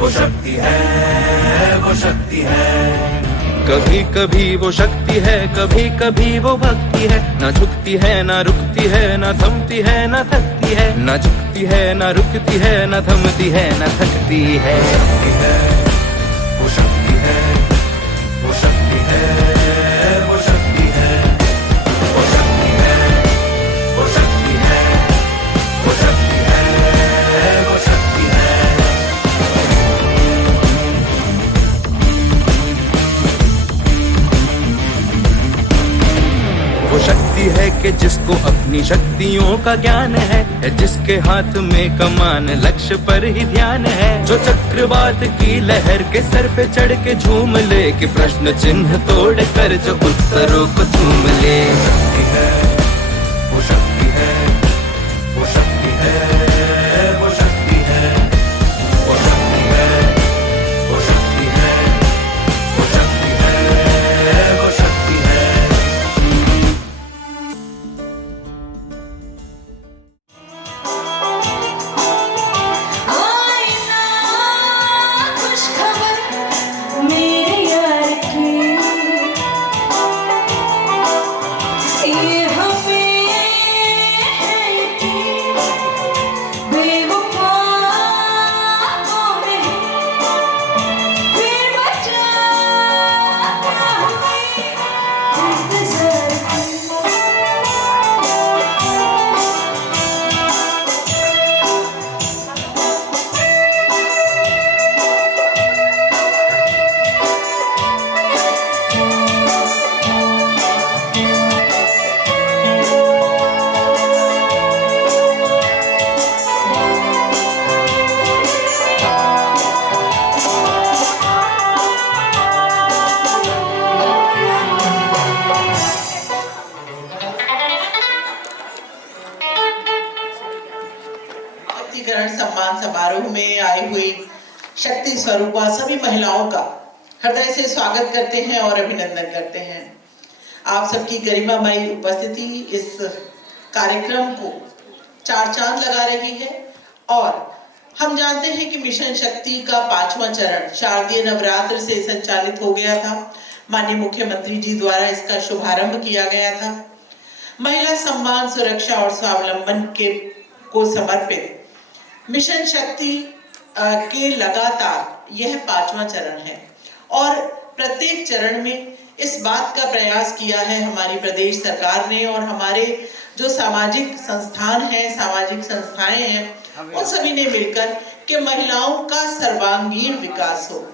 वो शक्ति है, वो शक्ति है। कभी कभी वो शक्ति है, कभी कभी वो भक्ति है। ना झुकती है ना रुकती है, ना थमती है ना थकती है। ना झुकती है ना रुकती है, ना थमती है ना थकती है। शक्ति है, वो शक्ति है, वो शक्ति है, वो शक्ति है, वो शक्ति है, वो शक्ति है, वो शक्ति है, वो शक्ति है। वो शक्ति है कि जिसको अपनी शक्तियों का ज्ञान है, जिसके हाथ में कमान लक्ष्य पर ही ध्यान है। जो चक्रवात की लहर के सर पे चढ़ के झूम ले, कि प्रश्न चिन्ह तोड़ कर जो उत्तरों को चूम ले। शक्ति है, वो शक्ति है, वो शक्ति है, वो शक्ति है, वो शक्ति है, वो शक्ति है, वो शक्ति है, वो शक्ति है। आईना खुशखबर मेरे यार की, ये हमें है यकीन, बेवफा कौन है, फिर बचा हमें इंतजार की। शक्तिकरण सम्मान समारोह में आई हुई शक्ति स्वरूपा सभी महिलाओं का हृदय से स्वागत करते हैं और अभिनंदन करते हैं। आप सबकी गरिमामयी उपस्थिति इस कार्यक्रम को चार चांद लगा रही है और हम जानते हैं कि मिशन शक्ति का 5वां चरण शारदीय नवरात्र से संचालित हो गया था। माननीय मुख्यमंत्री जी द्वारा इसका शुभारंभ किया गया था। महिला सम्मान, सुरक्षा और स्वावलंबन को समर्पित मिशन शक्ति के लगातार यह 5वां चरण है और प्रत्येक चरण में इस बात का प्रयास किया है हमारी प्रदेश सरकार ने और हमारे जो सामाजिक संस्थान हैं, सामाजिक संस्थाएं हैं, उन सभी ने मिलकर कि महिलाओं का सर्वांगीण विकास हो।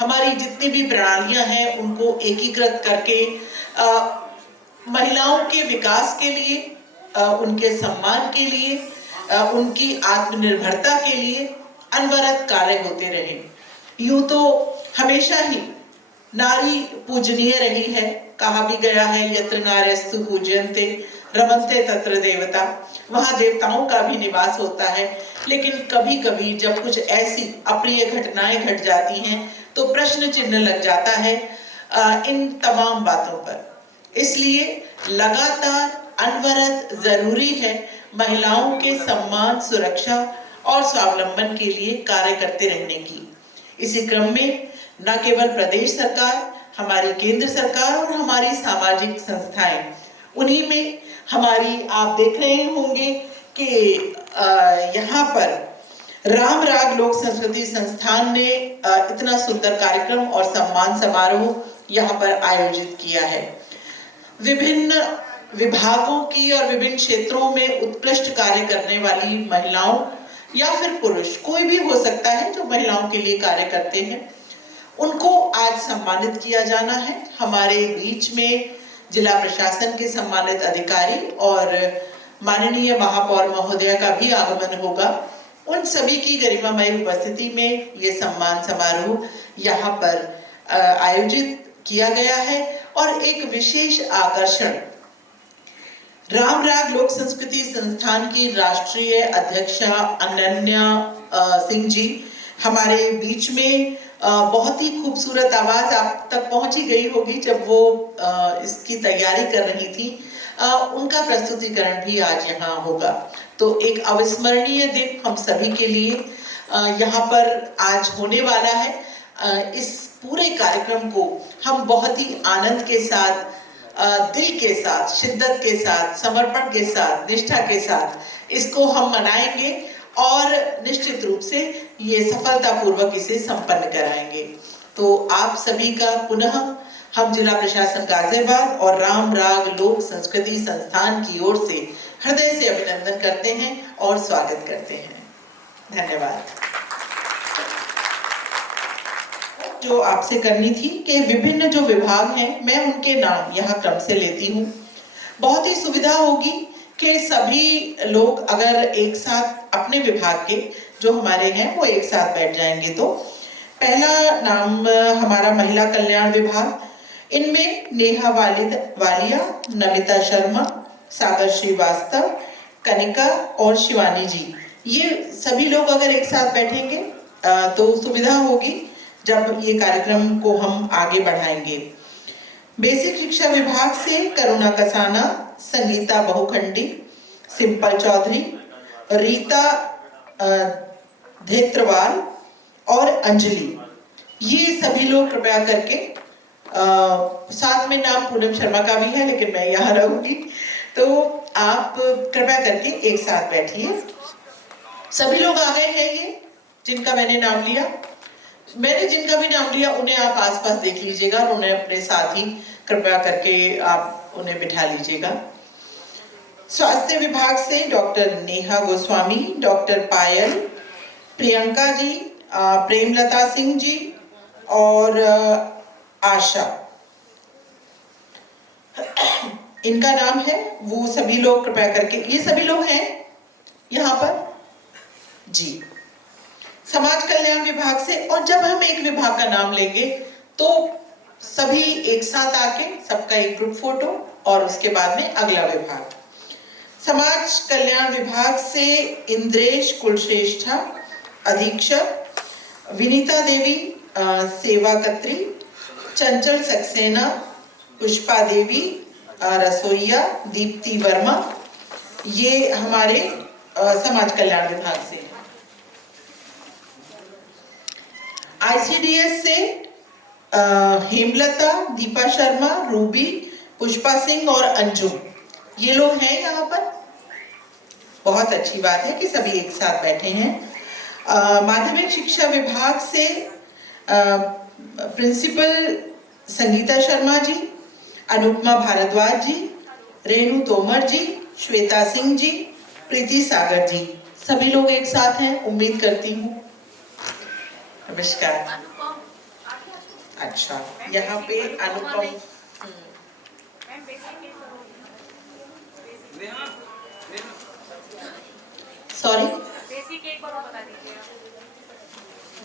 हमारी जितनी भी प्रणालियां हैं उनको एकीकृत करके महिलाओं के विकास के लिए, उनके सम्मान के लिए, उनकी आत्मनिर्भरता के लिए अनवरत कार्य होते रहे। यूं तो हमेशा ही नारी पूजनीय रही है, कहा भी गया है यत्र नार्यस्तु पूज्यन्ते रमन्ते तत्र देवता, वहां देवताओं का भी निवास होता है। लेकिन कभी कभी जब कुछ ऐसी अप्रिय घटनाएं घट जाती हैं तो प्रश्न चिन्ह लग जाता है इन तमाम बातों पर। इसलिए लगातार अनवरत जरूरी है महिलाओं के सम्मान, सुरक्षा और स्वावलंबन के लिए कार्य करते रहने की। इसी क्रम में न केवल प्रदेश सरकार, हमारी केंद्र सरकार और हमारी सामाजिक संस्थाएं, उन्हीं में हमारी, आप देख रहे होंगे कि यहाँ पर राम राग लोक संस्कृति संस्थान ने इतना सुंदर कार्यक्रम और सम्मान समारोह यहाँ पर आयोजित किया है। विभिन्न विभागों की और विभिन्न क्षेत्रों में उत्कृष्ट कार्य करने वाली महिलाओं या फिर पुरुष, कोई भी हो सकता है जो महिलाओं के लिए कार्य करते हैं, उनको आज सम्मानित किया जाना है। हमारे बीच में जिला प्रशासन के सम्मानित अधिकारी और माननीय महापौर महोदया का भी आगमन होगा। उन सभी की गरिमामयी उपस्थिति में ये सम्मान समारोह यहाँ पर आयोजित किया गया है और एक विशेष आकर्षण राम राग लोक संस्कृति संस्थान की राष्ट्रीय अध्यक्षा अनन्या सिंह जी हमारे बीच में बहुत ही खूबसूरत आवाज आप तक पहुंची गई होगी जब वो इसकी तैयारी कर रही थी। उनका प्रस्तुतिकरण भी आज यहाँ होगा। तो एक अविस्मरणीय दिन हम सभी के लिए। यहाँ पर आज होने वाला है। इस पूरे कार्यक्रम को हम बहुत ही आनंद के साथ, दिल के साथ, शिद्दत के साथ, समर्पण के साथ, निष्ठा के साथ इसको हम मनाएंगे और निश्चित रूप से ये सफलतापूर्वक इसे संपन्न कराएंगे। तो आप सभी का पुनः हम जिला प्रशासन गाजियाबाद और राम राग लोक संस्कृति संस्थान की ओर से हृदय से अभिनंदन करते हैं और स्वागत करते हैं। धन्यवाद। जो आपसे करनी थी कि विभिन्न जो विभाग हैं, मैं उनके नाम यहाँ क्रम से लेती हूँ। बहुत ही सुविधा होगी कि सभी लोग अगर एक साथ अपने विभाग के जो हमारे हैं वो एक साथ बैठ जाएंगे। तो पहला नाम हमारा महिला कल्याण विभाग, इनमें नेहा वालिया, नमिता शर्मा, सागर श्रीवास्तव, कनिका और शिवानी जी, ये सभी लोग अगर एक साथ बैठेंगे तो सुविधा होगी जब ये कार्यक्रम को हम आगे बढ़ाएंगे। बेसिक शिक्षा विभाग से करुणा कसाना, संगीता बहुखंडी, सिंपल चौधरी, रीता धेत्रवाल और अंजलि, ये सभी लोग कृपया करके साथ में नाम पूनम शर्मा का भी है लेकिन मैं यहाँ रहूंगी, तो आप कृपया करके एक साथ बैठिए। सभी लोग आ गए हैं ये जिनका मैंने नाम लिया। मैंने जिनका भी नाम लिया उन्हें आप आसपास देख लीजिएगा और उन्हें अपने साथ ही कृपया करके आप उन्हें बिठा लीजिएगा। स्वास्थ्य विभाग से डॉक्टर नेहा गोस्वामी, डॉक्टर पायल, प्रियंका जी, प्रेमलता सिंह जी और आशा, इनका नाम है। वो सभी लोग कृपया करके, ये सभी लोग हैं यहाँ पर जी। समाज कल्याण विभाग से, और जब हम एक विभाग का नाम लेंगे तो सभी एक साथ आके सबका एक ग्रुप फोटो और उसके बाद में अगला विभाग। समाज कल्याण विभाग से इंद्रेश कुलश्रेष्ठा अधीक्षक, विनीता देवी सेवा कत्री, चंचल सक्सेना, पुष्पा देवी रसोईया, दीप्ति वर्मा, ये हमारे समाज कल्याण विभाग से। ICDS से हेमलता, दीपा शर्मा, रूबी, पुष्पा सिंह और अंजुम, ये लोग हैं यहाँ पर। बहुत अच्छी बात है कि सभी एक साथ बैठे हैं। माध्यमिक शिक्षा विभाग से प्रिंसिपल संगीता शर्मा जी, अनुपमा भारद्वाज जी, रेणु तोमर जी, श्वेता सिंह जी, प्रीति सागर जी, सभी लोग एक साथ हैं उम्मीद करती हूँ। नमस्कार। अच्छा, यहाँ पे अनुपम, सॉरी,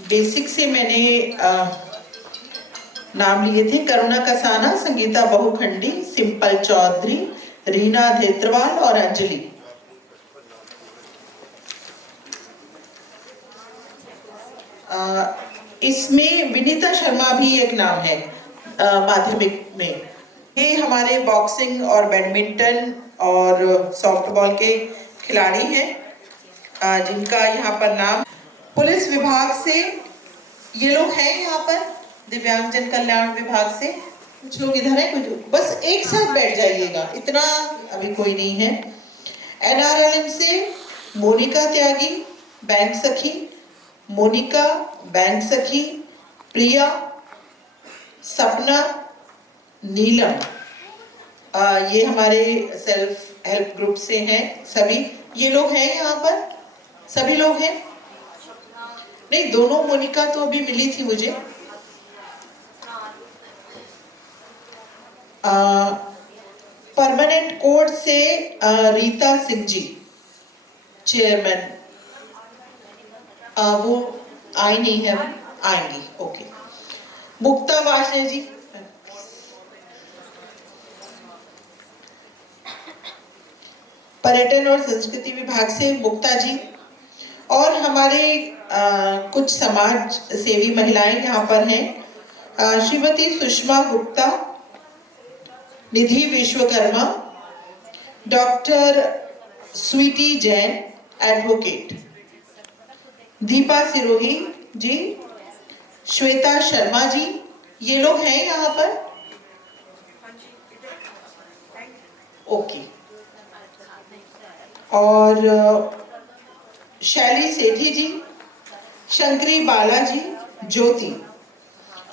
बेसिक से मैंने नाम लिए थे करुणा कसाना, संगीता बहुखंडी, सिंपल चौधरी, रीना धेत्रवाल और अंजलि। इसमें विनीता शर्मा भी एक नाम है माध्यमिक में। ये हमारे बॉक्सिंग और बैडमिंटन और सॉफ्टबॉल के खिलाड़ी हैं जिनका यहाँ पर नाम। पुलिस विभाग से ये लोग हैं यहाँ पर, दिव्यांगजन कल्याण विभाग से कुछ लोग इधर है, कुछ बस एक साथ बैठ जाइएगा, इतना अभी कोई नहीं है। NRLM से मोनिका त्यागी, बैंक सखी, मोनिका बैंक सखी, प्रिया, सपना, नीलम, ये हमारे सेल्फ हेल्प ग्रुप से हैं सभी। ये लोग हैं यहाँ पर, सभी लोग हैं। नहीं, दोनों मोनिका तो अभी मिली थी मुझे। परमानेंट कोर्ट से रीता सिंह जी चेयरमैन, वो आई नहीं है, आएंगी, ओके। मुक्ता वाशे जी, पर्यटन और संस्कृति विभाग से मुक्ता जी, और हमारे कुछ समाज सेवी महिलाएं यहाँ पर हैं। श्रीमती सुषमा गुप्ता, निधि विश्वकर्मा, डॉक्टर स्वीटी जैन एडवोकेट, दीपा सिरोही जी, श्वेता शर्मा जी, ये लोग हैं यहाँ पर? ओके। और शैली सेठी जी, शंकरी बाला जी, ज्योति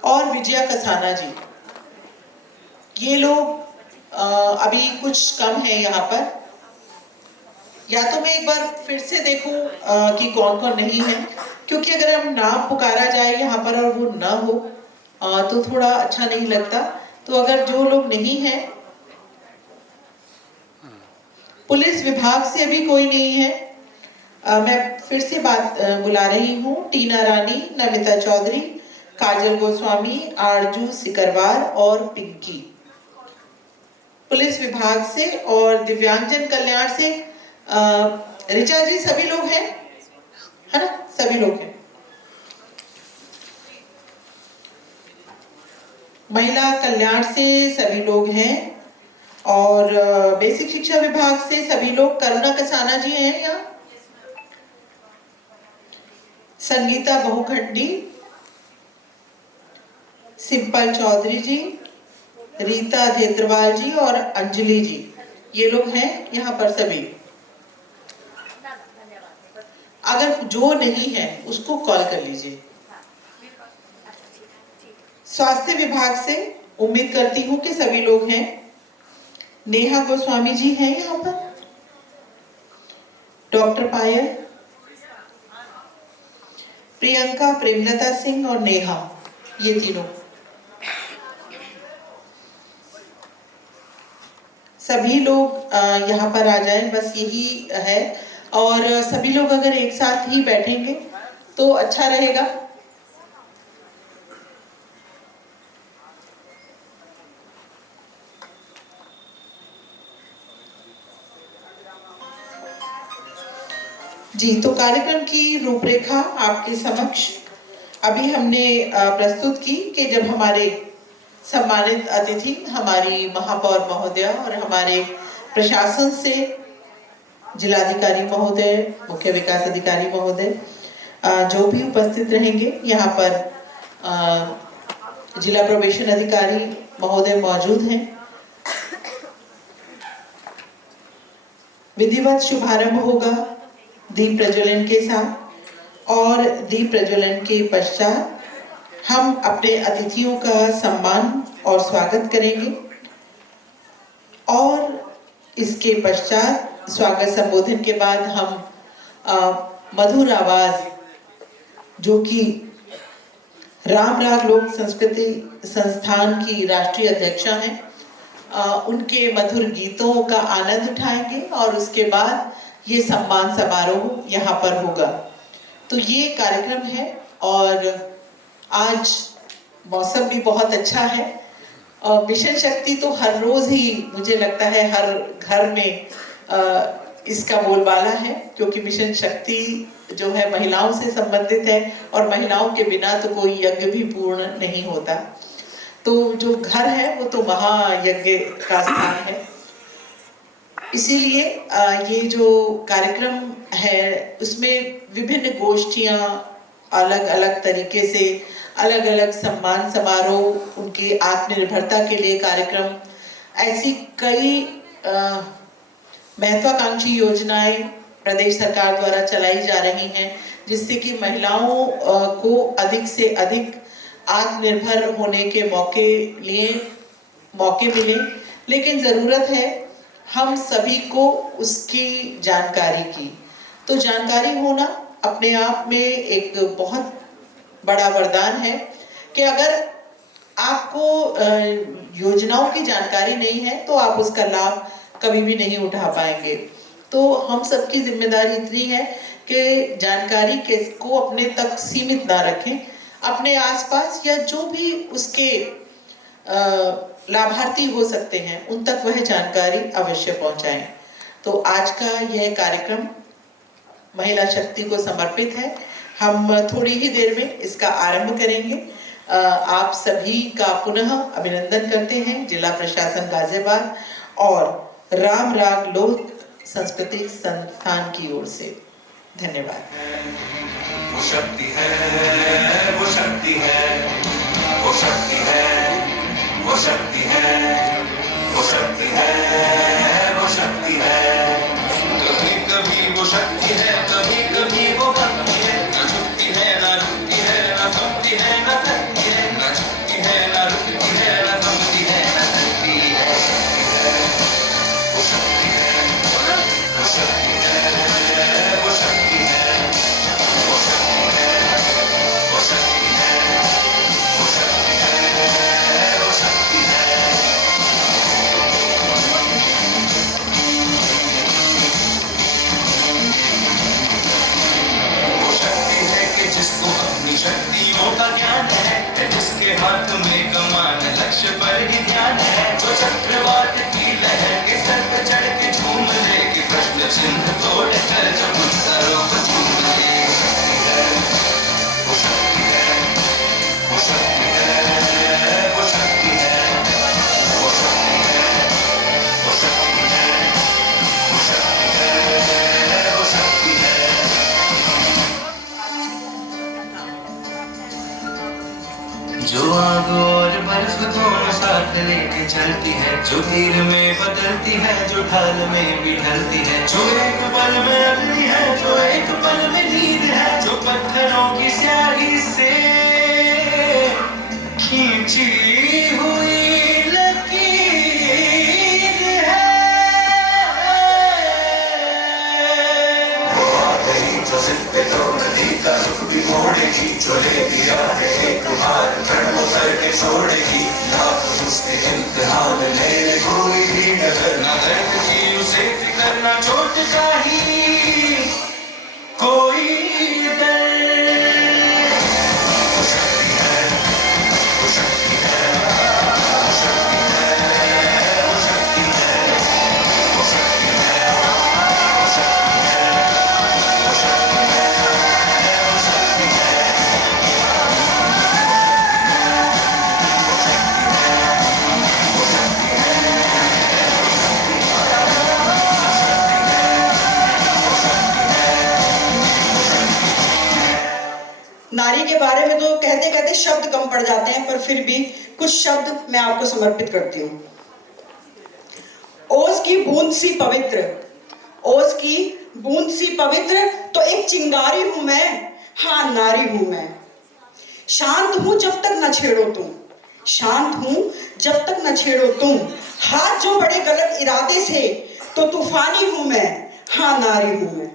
और विजया कसाना जी, ये लोग अभी कुछ कम है यहाँ पर। या तो मैं एक बार फिर से देखूं कि कौन कौन नहीं है, क्योंकि अगर हम नाम पुकारा जाए यहाँ पर और वो ना हो तो थोड़ा अच्छा नहीं लगता। तो अगर जो लोग नहीं हैं, पुलिस विभाग से अभी कोई नहीं है, मैं फिर से बुला रही हूँ। टीना रानी, नमिता चौधरी, काजल गोस्वामी, आरजू सिकरवार और पिंकी पुलिस विभाग से। और दिव्यांगजन कल्याण से ऋचा जी, सभी लोग हैं, है ना? सभी लोग हैं। महिला कल्याण से सभी लोग हैं और बेसिक शिक्षा विभाग से सभी लोग। करुणा कसाना जी हैं यहाँ, संगीता बहुखंडी, सिंपल चौधरी जी, रीता धेत्रवाल जी और अंजलि जी, ये लोग हैं यहाँ पर सभी। अगर जो नहीं है उसको कॉल कर लीजिए। स्वास्थ्य विभाग से उम्मीद करती हूँ कि सभी लोग हैं। नेहा गोस्वामी जी हैं यहाँ पर, डॉक्टर पायल, प्रियंका, प्रेमलता सिंह और नेहा, ये तीनों सभी लोग यहाँ पर आ जाएं, बस यही है। और सभी लोग अगर एक साथ ही बैठेंगे तो अच्छा रहेगा। जी, तो कार्यक्रम की रूपरेखा आपके समक्ष अभी हमने प्रस्तुत की कि जब हमारे सम्मानित अतिथि, हमारी महापौर महोदया और हमारे प्रशासन से जिलाधिकारी महोदय, मुख्य विकास अधिकारी महोदय, जो भी उपस्थित रहेंगे यहाँ पर, जिला प्रोबेशन अधिकारी महोदय मौजूद हैं। विधिवत शुभारंभ होगा दीप प्रज्वलन के साथ और दीप प्रज्वलन के पश्चात हम अपने अतिथियों का सम्मान और स्वागत करेंगे और इसके पश्चात स्वागत संबोधन के बाद हम मधुर आवाज, जो कि राम राग लोक संस्कृति संस्थान की राष्ट्रीय अध्यक्षा हैं, उनके मधुर गीतों का आनंद उठाएंगे और उसके बाद ये सम्मान समारोह यहाँ पर होगा। तो ये कार्यक्रम है और आज मौसम भी बहुत अच्छा है। मिशन शक्ति तो हर रोज ही मुझे लगता है हर घर में इसका बोलबाला है, क्योंकि मिशन शक्ति जो है महिलाओं से संबंधित है और महिलाओं के बिना तो कोई यज्ञ भी पूर्ण नहीं होता। तो जो घर है वो तो महायज्ञ का स्थान है। इसीलिए ये जो कार्यक्रम है उसमें विभिन्न गोष्ठियां, अलग अलग तरीके से अलग अलग सम्मान समारोह, उनकी आत्मनिर्भरता के लिए कार्यक्रम, ऐसी कई महत्वाकांक्षी योजनाएं प्रदेश सरकार द्वारा चलाई जा रही हैं, जिससे कि महिलाओं को अधिक से अधिक आत्मनिर्भर होने के मौके मिले। लेकिन ज़रूरत है हम सभी को उसकी जानकारी की। तो जानकारी होना अपने आप में एक बहुत बड़ा वरदान है कि अगर आपको योजनाओं की जानकारी नहीं है तो आप उसका लाभ कभी भी नहीं उठा पाएंगे। तो हम सबकी जिम्मेदारी इतनी है कि जानकारी को अपने तक सीमित ना रखें, अपने आसपास या जो भी उसके लाभार्थी हो सकते हैं उन तक वह जानकारी अवश्य पहुंचाएं। तो आज का यह कार्यक्रम महिला शक्ति को समर्पित है। हम थोड़ी ही देर में इसका आरंभ करेंगे। आप सभी का पुनः अभिनंदन करते हैं जिला प्रशासन गाजियाबाद और राम राग लोक संस्कृति संस्थान की ओर से। धन्यवाद। वो शक्ति है, वो शक्ति है, वो शक्ति है, वो शक्ति है, वो शक्ति है, वो शक्ति है। कभी कभी वो शक्ति है, कभी कभी वो भक्ति है। न झुकती है, न रुकती है, न थमती है, न थकती है, न झुकती है, न रुकती है, न थमती है, न थकती है। वो शक्ति है, वो शक्ति है, वो शक्ति है, वो शक्ति है, वो शक्ति है, वो शक्ति है, वो शक्ति है। वो शक्ति है कि जिसको अपनी शक्तियों का ज्ञान है, जिसके हाथ में कमान लक्ष्य पर ही ध्यान है, जो चक्रवात की लहर के सर पे चढ़ के झूम ले, कि प्रश्न चिन्ह तोड़ कर जब उत्तरों को झूम ले। वो शक्ति है, वो शक्ति है, वो शक्ति है, वो शक्ति है, वो शक्ति है, वो शक्ति है, वो शक्ति है। जो आग और बर्फ दोनों साथ लेके चलती है, जो तीर में बदलती है, जो ढाल में भी ढलती है, जो एक पल में अग्नि है, जो एक पल में नींद है, जो पत्थरों की स्याही से खींची हुई लकीर है। वो आ गई जो सिर पे तो नदी का रुख भी मोड़ेगी, जो ले दिया है एक बार कण उतर के छोड़ेगी। लाख उसके इम्तिहान ले ले कोई भी डगर, ना दर्द की उसे फिक्र, ना चोट का ही कोई डर। वो शक्ति है, वो शक्ति है, वो शक्ति है, वो शक्ति है, वो शक्ति है, वो शक्ति है, वो शक्ति है, वो शक्ति है। नारी के बारे में तो कहते कहते शब्द कम पड़ जाते हैं, पर फिर भी कुछ शब्द मैं आपको समर्पित करती हूँ। ओस की बूंद सी पवित्र, ओस की बूंद सी पवित्र, तो एक चिंगारी हूं मैं, हाँ नारी हूं मैं। शांत हूं जब तक न छेड़ो तुम, शांत हूं जब तक न छेड़ो तुम। हाथ जो बड़े गलत इरादे से, तो तूफानी हूं मैं, हाँ नारी हूं मैं।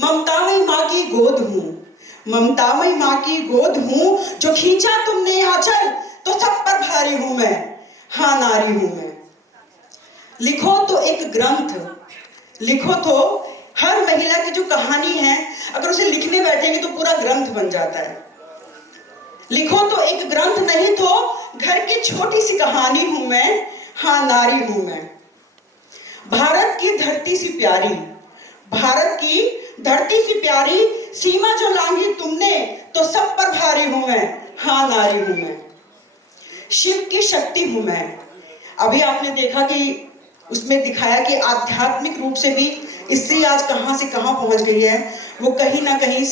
ममतामयी माँ की गोद हूं, ममतामयी माँ की गोद हूं, जो खींचा तुमने आंचल तो सब पर भारी हूं मैं, हाँ नारी हूं मैं। लिखो तो एक ग्रंथ, लिखो तो हर महिला की जो कहानी है, अगर उसे लिखने बैठेंगे तो पूरा ग्रंथ बन जाता है। लिखो तो एक ग्रंथ, नहीं तो घर की छोटी सी कहानी हूं मैं, हाँ नारी हूं मैं। भारत की धरती सी प्यारी, भारत की धरती सी प्यारी, सीमा जो लांघी तुमने तो सब पर भारी हूं मैं, हाँ नारी हूं मैं। शिव की शक्ति हूं मैं। अभी आपने देखा कि उसमें दिखाया कि आध्यात्मिक रूप से भी स्त्री आज कहां से कहां पहुंच गई है, वो कहीं ना कहीं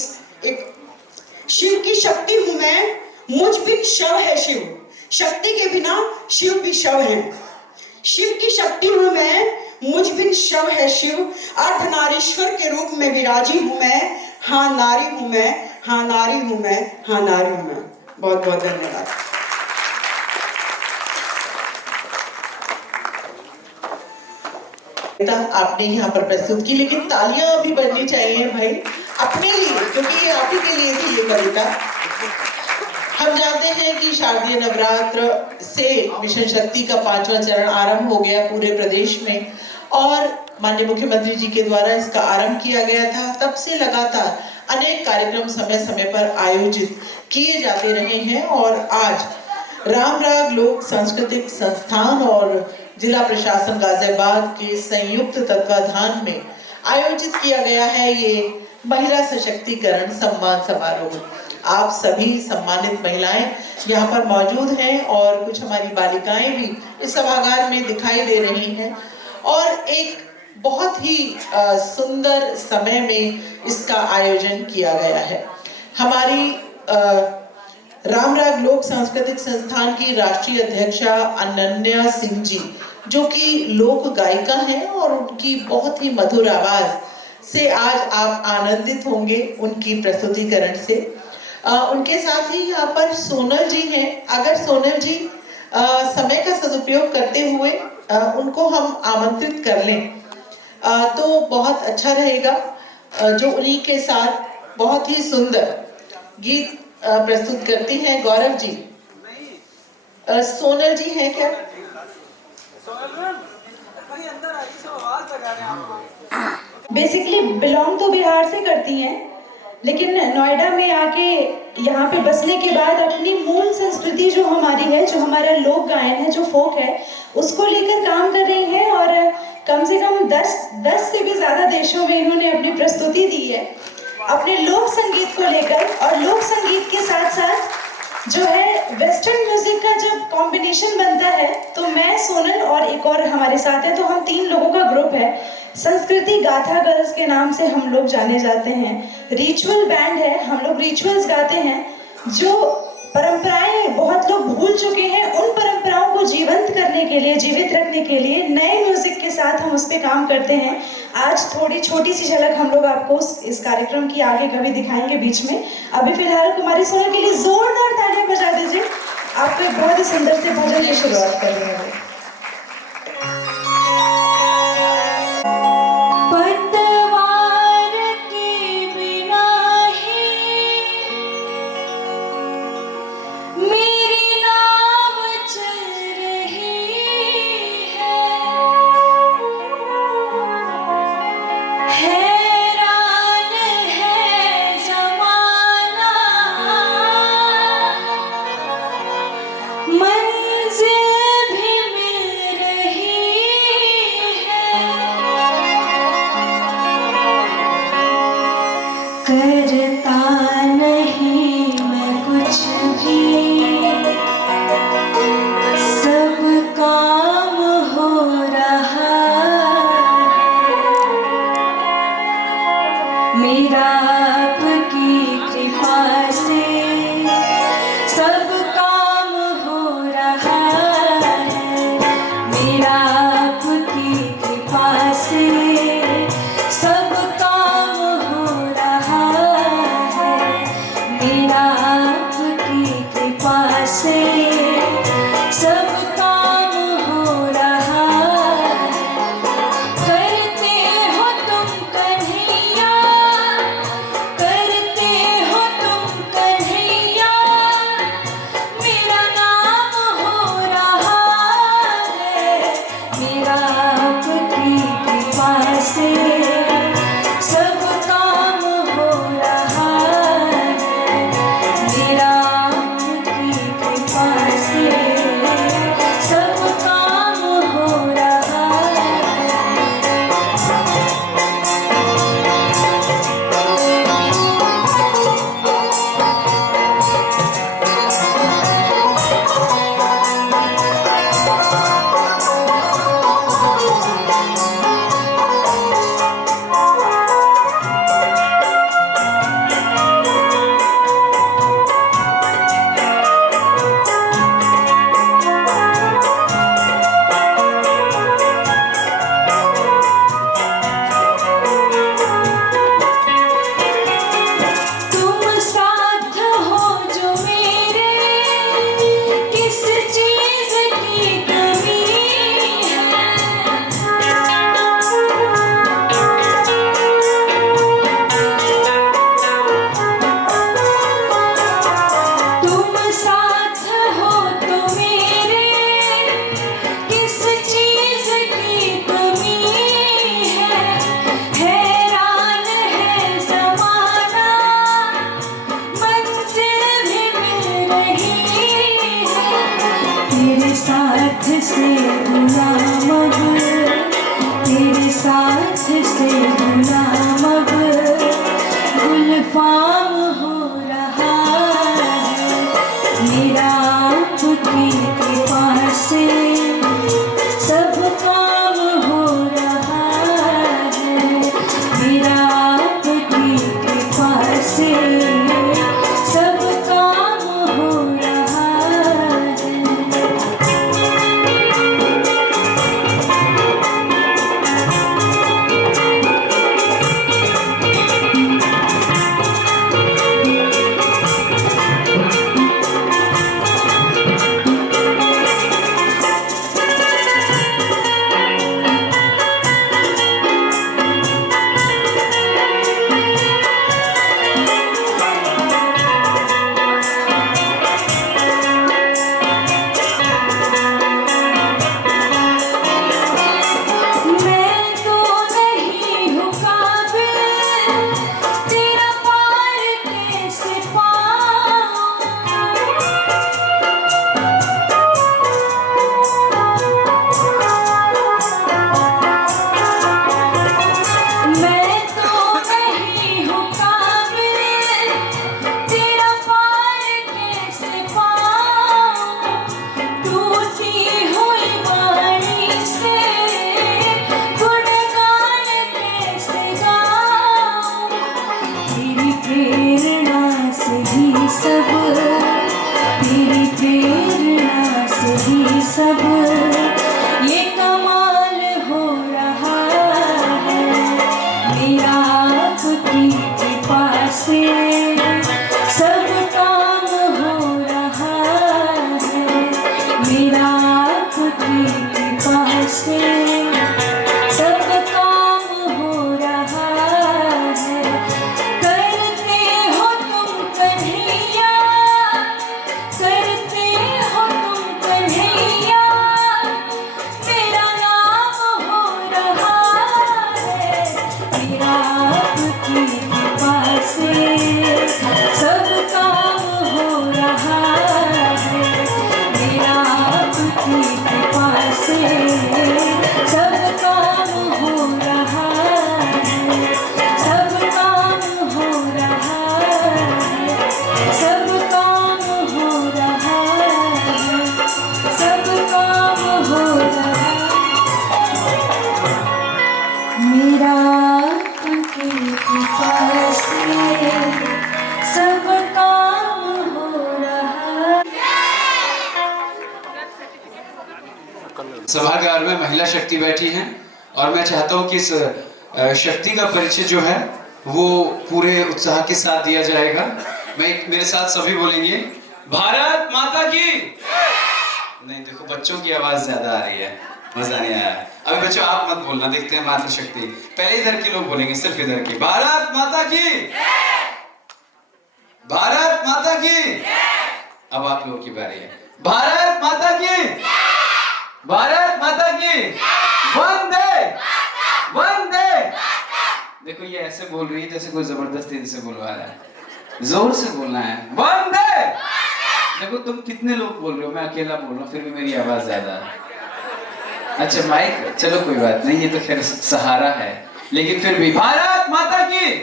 एक शिव की शक्ति हूं मैं। मुझ बिन शव है शिव, शक्ति के बिना शिव भी शव है। शिव की शक्ति हूं मैं, मुझ बिन शव है शिव, अर्धनारीश्वर के रूप में विराजी हूं मैं, हाँ नारी हूं मैं, हाँ नारी हूं मैं, हाँ नारी हूं मैं। बहुत बहुत धन्यवाद। आपने यहाँ पर प्रस्तुत की, लेकिन तालियां अभी बजनी चाहिए भाई अपने लिए, क्योंकि ये आप ही के लिए थी ये कविता। हम जानते हैं कि शारदीय नवरात्र से मिशन शक्ति का 5वां चरण आरंभ हो गया पूरे प्रदेश में, और माननीय मुख्यमंत्री जी के द्वारा इसका आरंभ किया गया था। तब से लगातार अनेक कार्यक्रम समय समय पर आयोजित किए जाते रहे हैं, और आज रामराग लोक सांस्कृतिक संस्थान और जिला प्रशासन गाजियाबाद के संयुक्त तत्वाधान में आयोजित किया गया है ये महिला सशक्तिकरण सम्मान समारोह। आप सभी सम्मानित महिलाएं यहाँ पर मौजूद हैं, और कुछ हमारी बालिकाएं भी इस सभागार में दिखाई दे रही हैं। और एक बहुत ही सुंदर समय में इसका आयोजन किया गया है। हमारी रामराग लोक सांस्कृतिक संस्थान की राष्ट्रीय अध्यक्षा अनन्या सिंह जी, जो कि लोक गायिका हैं और उनकी बहुत ही मधुर आवाज से आज आप आनंदित होंगे उनकी प्रस्तुतिकरण से। उनके साथ ही यहाँ पर सोनल जी हैं। अगर सोनल जी समय का सदुपयोग करते हुए उनको हम आमंत्रित कर लें तो बहुत अच्छा रहेगा, जो उन्हीं के साथ बहुत ही सुंदर गीत प्रस्तुत करती हैं। गौरव जी, सोनल जी हैं क्या? बेसिकली बिलोंग तो बिहार से करती हैं, लेकिन नोएडा में आके यहाँ पे बसने के बाद अपनी मूल संस्कृति जो हमारी है, जो हमारा लोक गायन है, जो फोक है, उसको लेकर काम कर रही हैं और कम से कम 10 से भी ज़्यादा देशों में इन्होंने अपनी प्रस्तुति दी है अपने लोक संगीत को लेकर। और लोक संगीत के साथ साथ जो है वेस्टर्न म्यूजिक का जब कॉम्बिनेशन बनता है तो मैं, सोनल और एक और हमारे साथ है, तो हम 3 लोगों का ग्रुप है। संस्कृति गाथा गर्ल्स के नाम से हम लोग जाने जाते हैं। रिचुअल बैंड है, हम लोग रिचुअल्स गाते हैं। जो परंपराएं बहुत लोग भूल चुके हैं, उन परंपराओं को जीवंत करने के लिए, जीवित रखने के लिए नए म्यूजिक के साथ हम उस पर काम करते हैं। आज थोड़ी छोटी सी झलक हम लोग आपको इस कार्यक्रम की आगे कभी दिखाएंगे बीच में। अभी फिलहाल कुमारी सोनल के लिए जोरदार तालियां बजा दीजिए। आपको एक बहुत ही सुंदर से भजन की शुरुआत कर रहे हैं। सब काम हो रहा सभागार में महिला शक्ति बैठी हैं और मैं चाहता हूं कि इस शक्ति का परिचय जो है वो पूरे उत्साह के साथ दिया जाएगा। मेरे साथ सभी बोलेंगे, भारत माता की। नहीं, देखो बच्चों की आवाज ज्यादा आ रही है, मजा नहीं आया। अभी बच्चों आप मत बोलना, देखते हैं मातृ शक्ति। पहले इधर के लोग बोलेंगे, सिर्फ इधर की। भारत माता की, भारत माता की। अब आप लोगों की बारी है। भारत माता की, भारत माता की, वंदे वंदे। देखो ये ऐसे बोल रही है जैसे कोई जबरदस्ती इनसे बुलवा रहा है, जोर से बोलना है, वंदे। देखो तुम कितने लोग बोल रहे हो, मैं अकेला बोल रहा हूँ, फिर भी मेरी आवाज ज्यादा है। अच्छा माइक, चलो कोई बात नहीं, ये तो खैर सहारा है, लेकिन फिर भी भारत माता की।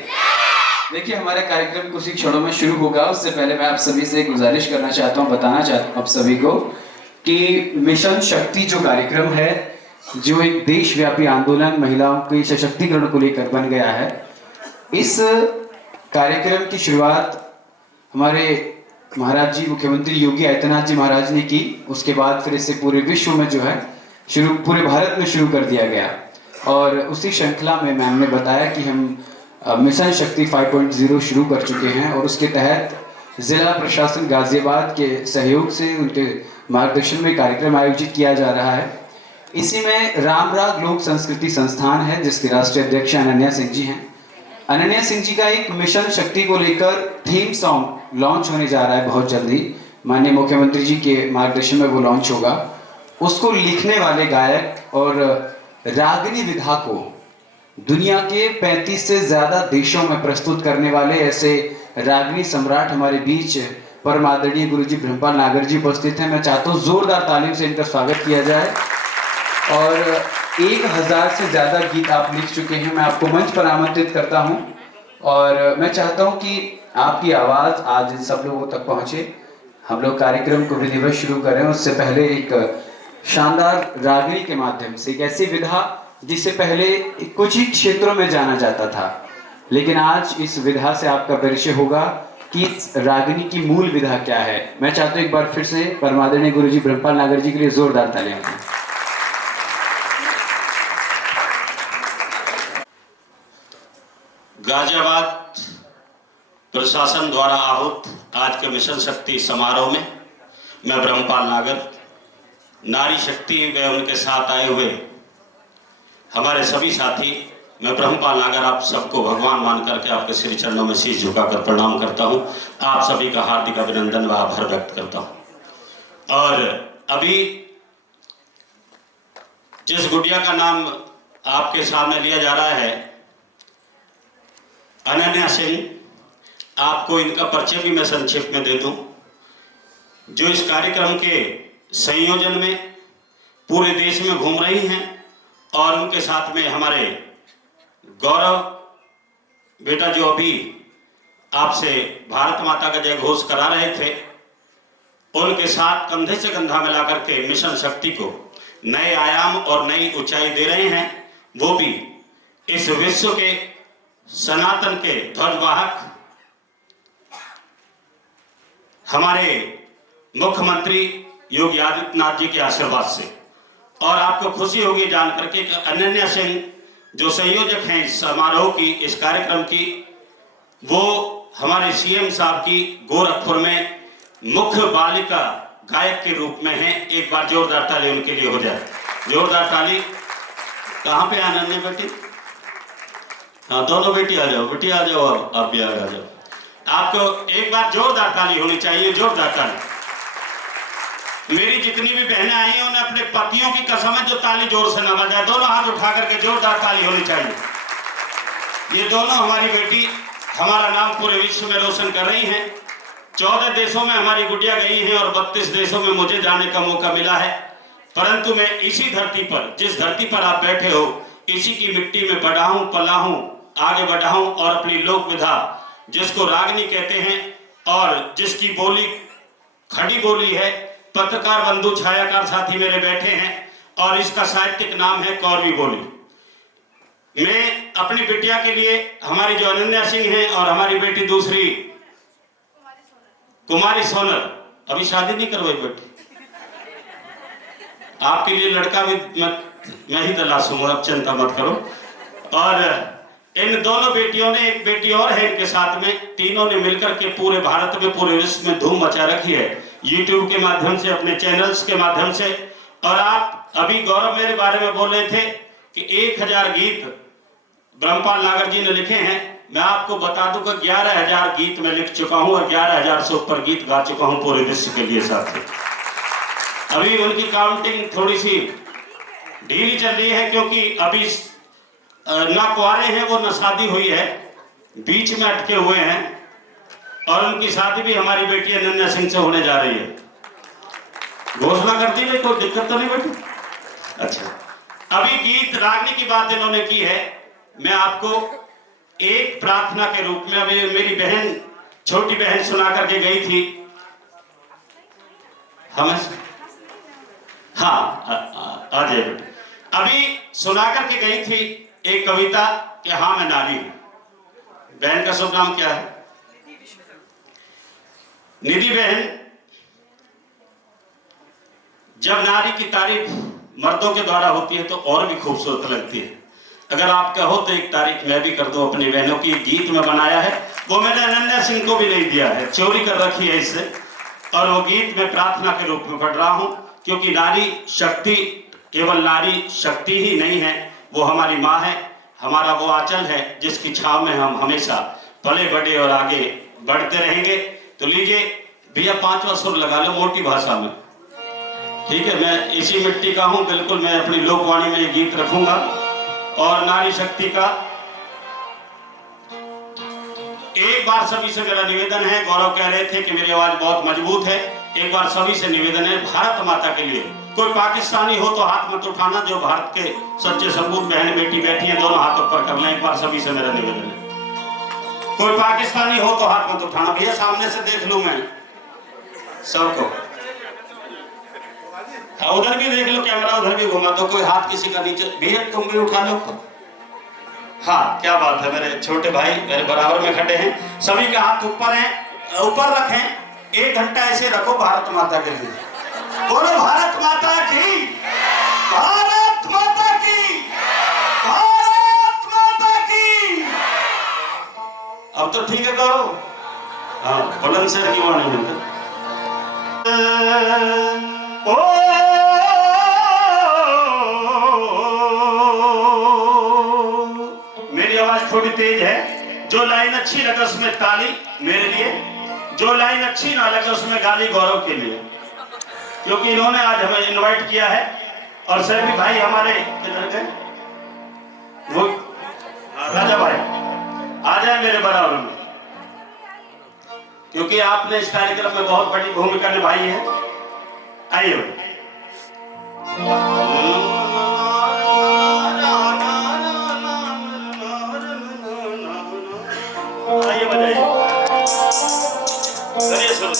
देखिए हमारे कार्यक्रम कुछ ही क्षणों में शुरू होगा, उससे पहले मैं आप सभी से गुजारिश करना चाहता हूँ, बताना चाहता हूँ आप सभी को कि मिशन शक्ति जो कार्यक्रम है, जो एक देशव्यापी आंदोलन महिलाओं के सशक्तिकरण को लेकर बन गया है, इस कार्यक्रम की शुरुआत हमारे महाराज जी मुख्यमंत्री योगी आदित्यनाथ जी महाराज ने की। उसके बाद फिर इसे पूरे विश्व में जो है पूरे भारत में शुरू कर दिया गया। और उसी श्रृंखला में मैम ने बताया कि हम मिशन शक्ति 5.0 शुरू कर चुके हैं और उसके तहत जिला प्रशासन गाजियाबाद के सहयोग से उनके मार्गदर्शन में कार्यक्रम आयोजित किया जा रहा है। इसी में रामराग लोक संस्कृति संस्थान है, जिसके राष्ट्रीय अध्यक्ष अनन्या सिंह जी हैं। अनन्या सिंह जी का एक मिशन शक्ति को लेकर थीम सॉन्ग लॉन्च होने जा रहा है बहुत जल्दी, माननीय मुख्यमंत्री जी के मार्गदर्शन में वो लॉन्च होगा। उसको लिखने वाले गायक और रागिनी विधा को दुनिया के 35 से ज्यादा देशों में प्रस्तुत करने वाले ऐसे रागिनी सम्राट हमारे बीच परम आदरणीय गुरुजी ब्रह्मपाल नागर जी उपस्थित हैं। मैं चाहता हूँ जोरदार तालियों से इनका स्वागत किया जाए। और 1000 से ज्यादा गीत आप लिख चुके हैं। मैं आपको मंच पर आमंत्रित करता हूं और मैं चाहता हूं कि आपकी आवाज आज सब लोगों तक पहुंचे। हम लोग कार्यक्रम को विधिवत शुरू करें, उससे पहले एक शानदार रागिनी के माध्यम से, एक ऐसी विधा जिसे पहले कुछ ही क्षेत्रों में जाना जाता था, लेकिन आज इस विधा से आपका परिचय होगा कि इस रागिनी की मूल विधा क्या है। मैं चाहता हूं एक बार फिर से परम आदरणीय गुरुजी ब्रह्मपाल नागर जी के लिए जोरदार तालियां दें। गाजियाबाद प्रशासन द्वारा आहूत आज के मिशन शक्ति समारोह में मैं ब्रह्मपाल नागर, नारी शक्ति व उनके साथ आए हुए हमारे सभी साथी, मैं ब्रह्मपाल नागर आप सबको भगवान मान करके आपके श्री चरणों में शीश झुकाकर प्रणाम करता हूं। आप सभी का हार्दिक अभिनंदन व आभार व्यक्त करता हूं। और अभी जिस गुड़िया का नाम आपके सामने लिया जा रहा है, अनन्या सिंह, आपको इनका परिचय भी मैं संक्षेप में दे दूं, जो इस कार्यक्रम के संयोजन में पूरे देश में घूम रही हैं और उनके साथ में हमारे गौरव बेटा जो अभी आपसे भारत माता का जय घोष करा रहे थे, उनके साथ कंधे से कंधा मिलाकर के मिशन शक्ति को नए आयाम और नई ऊंचाई दे रहे हैं। वो भी इस विश्व के सनातन के ध्वजवाहक हमारे मुख्यमंत्री योगी आदित्यनाथ जी के आशीर्वाद से। और आपको खुशी होगी जानकर के अनन्या सिंह जो संयोजक हैं इस समारोह की, इस कार्यक्रम की, वो हमारे सीएम साहब की गोरखपुर में मुख्य बालिका गायक के रूप में हैं। एक बार जोरदार ताली उनके लिए हो जाए, जोरदार ताली। कहाँ पे अनन्या बेटी? हाँ, दोनों बेटी आ जाओ, बेटी आ जाओ, आप भी आ जाओ। आपको एक बार जोरदार ताली होनी चाहिए, जोरदार ताली। मेरी जितनी भी बहनें आई हैं उन्हें अपने पतियों की कसम है जो ताली जोर से न बजाए, दोनों हाथ उठा करके जोरदार ताली होनी चाहिए। ये दोनों हमारी बेटी हमारा नाम पूरे विश्व में रोशन कर रही हैं। 14 देशों में हमारी गुड़िया गई हैं और 32 देशों में मुझे जाने का मौका मिला है। परंतु मैं इसी धरती पर, जिस धरती पर आप बैठे हो, इसी की मिट्टी में बढ़ा हूं, पला हूं, आगे बढ़ा हूं और अपनी लोक विधा जिसको रागिनी कहते हैं और जिसकी बोली खड़ी बोली है, पत्रकार बंधु छायाकार साथी मेरे बैठे हैं और इसका साहित्यिक नाम है कौरवी बोली। मैं अपनी बिटिया के लिए, हमारी जो अनन्या सिंह हैं और हमारी बेटी दूसरी कुमारी सोनल, अभी शादी नहीं करवाई बेटी, आपके लिए लड़का भी मैं ही तलाशूंगा, आप चिंता मत करो। और इन दोनों बेटियों ने, एक बेटी और है इनके साथ में, तीनों ने मिलकर के पूरे भारत में, पूरे विश्व में धूम मचा रखी है, यूट्यूब के माध्यम से, अपने चैनल्स के माध्यम से। और आप अभी गौरव मेरे बारे में बोल रहे थे कि 1000 गीत ब्रह्मपाल नागर जी ने लिखे हैं। मैं आपको बता दूं कि 11,000 गीत मैं लिख चुका हूं और 11,000 से ऊपर गीत गा चुका हूं पूरे विश्व के लिए साथी। अभी उनकी काउंटिंग थोड़ी सी ढीली चल रही है क्योंकि अभी ना कुआरे हैं वो, ना शादी हुई है, बीच में अटके हुए हैं। और उनकी शादी भी हमारी बेटी अनन्या सिंह से होने जा रही है। घोषणा कर दी नहीं, कोई दिक्कत तो नहीं बेटी? अच्छा, अभी गीत रागनी की बात इन्होंने की है। मैं आपको एक प्रार्थना के रूप में, अभी मेरी बहन, छोटी बहन सुना करके गई थी हमें, हाँ आ जाए बेटी, अभी सुना करके गई थी एक कविता कि हाँ मैं नारी हूं। बहन का शुभ नाम क्या है? निधि बहन। जब नारी की तारीफ मर्दों के द्वारा होती है तो और भी खूबसूरत लगती है। अगर आप कहो तो एक तारीफ मैं भी कर दूं अपनी बहनों की। गीत में बनाया है, वो मैंने अनन्या सिंह को भी नहीं दिया है, चोरी कर रखी है इससे। और वो गीत मैं प्रार्थना के रूप में पढ़ रहा हूं क्योंकि नारी शक्ति केवल नारी शक्ति ही नहीं है, वो हमारी माँ है, हमारा वो आंचल है जिसकी छाव में हम हमेशा पले बढ़े और आगे बढ़ते रहेंगे। तो लीजिए भैया 5वां सुर लगा लो मोटी भाषा में, ठीक है? मैं इसी मिट्टी का हूं, बिल्कुल मैं अपनी लोकवाणी में ये गीत रखूंगा। और नारी शक्ति का एक बार सभी से मेरा निवेदन है, गौरव कह रहे थे कि मेरी आवाज बहुत मजबूत है, एक बार सभी से निवेदन है भारत माता के लिए। कोई पाकिस्तानी हो तो हाथ मत उठाना, जो भारत के सच्चे सबूत बहन बेटी बैठी हैं दोनों हाथ ऊपर कर लें। एक बार सभी से मेरा निवेदन है, कोई पाकिस्तानी हो तो हाथ मत उठाना। भैया सामने से देख लूं मैं सबको, उधर भी देख लो, कैमरा उधर भी घुमा दो, कोई हाथ किसी का नीचे। भैया तुम भी उठा लो ऊपर। हाँ क्या बात है, मेरे छोटे भाई मेरे बराबर में खड़े हैं, सभी के हाथ ऊपर हैं, ऊपर रखें। 1 घंटा ऐसे रखो भारत माता के लिए। बोलो भारत माता की, भारत माता की, भारत माता की। अब तो ठीक है करो, हाँ बुलंद शहर की वाणी है। मेरी आवाज थोड़ी तेज है, जो लाइन अच्छी लगे उसमें ताली मेरे लिए, जो लाइन अच्छी ना लगे उसमें गाली गौरव के लिए, क्योंकि इन्होंने आज हमें इनवाइट किया है। और सभी भाई हमारे किधर गए, वो राजा भाई आ जाए मेरे बराबर में, क्योंकि आपने इस कार्यक्रम में बहुत बड़ी भूमिका निभाई है। आइए आइए बजाइए, करिए शुरू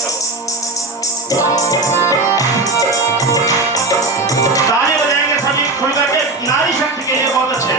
ताली बजाएंगे सभी खुल करके, नारी शक्ति के लिए बहुत अच्छे।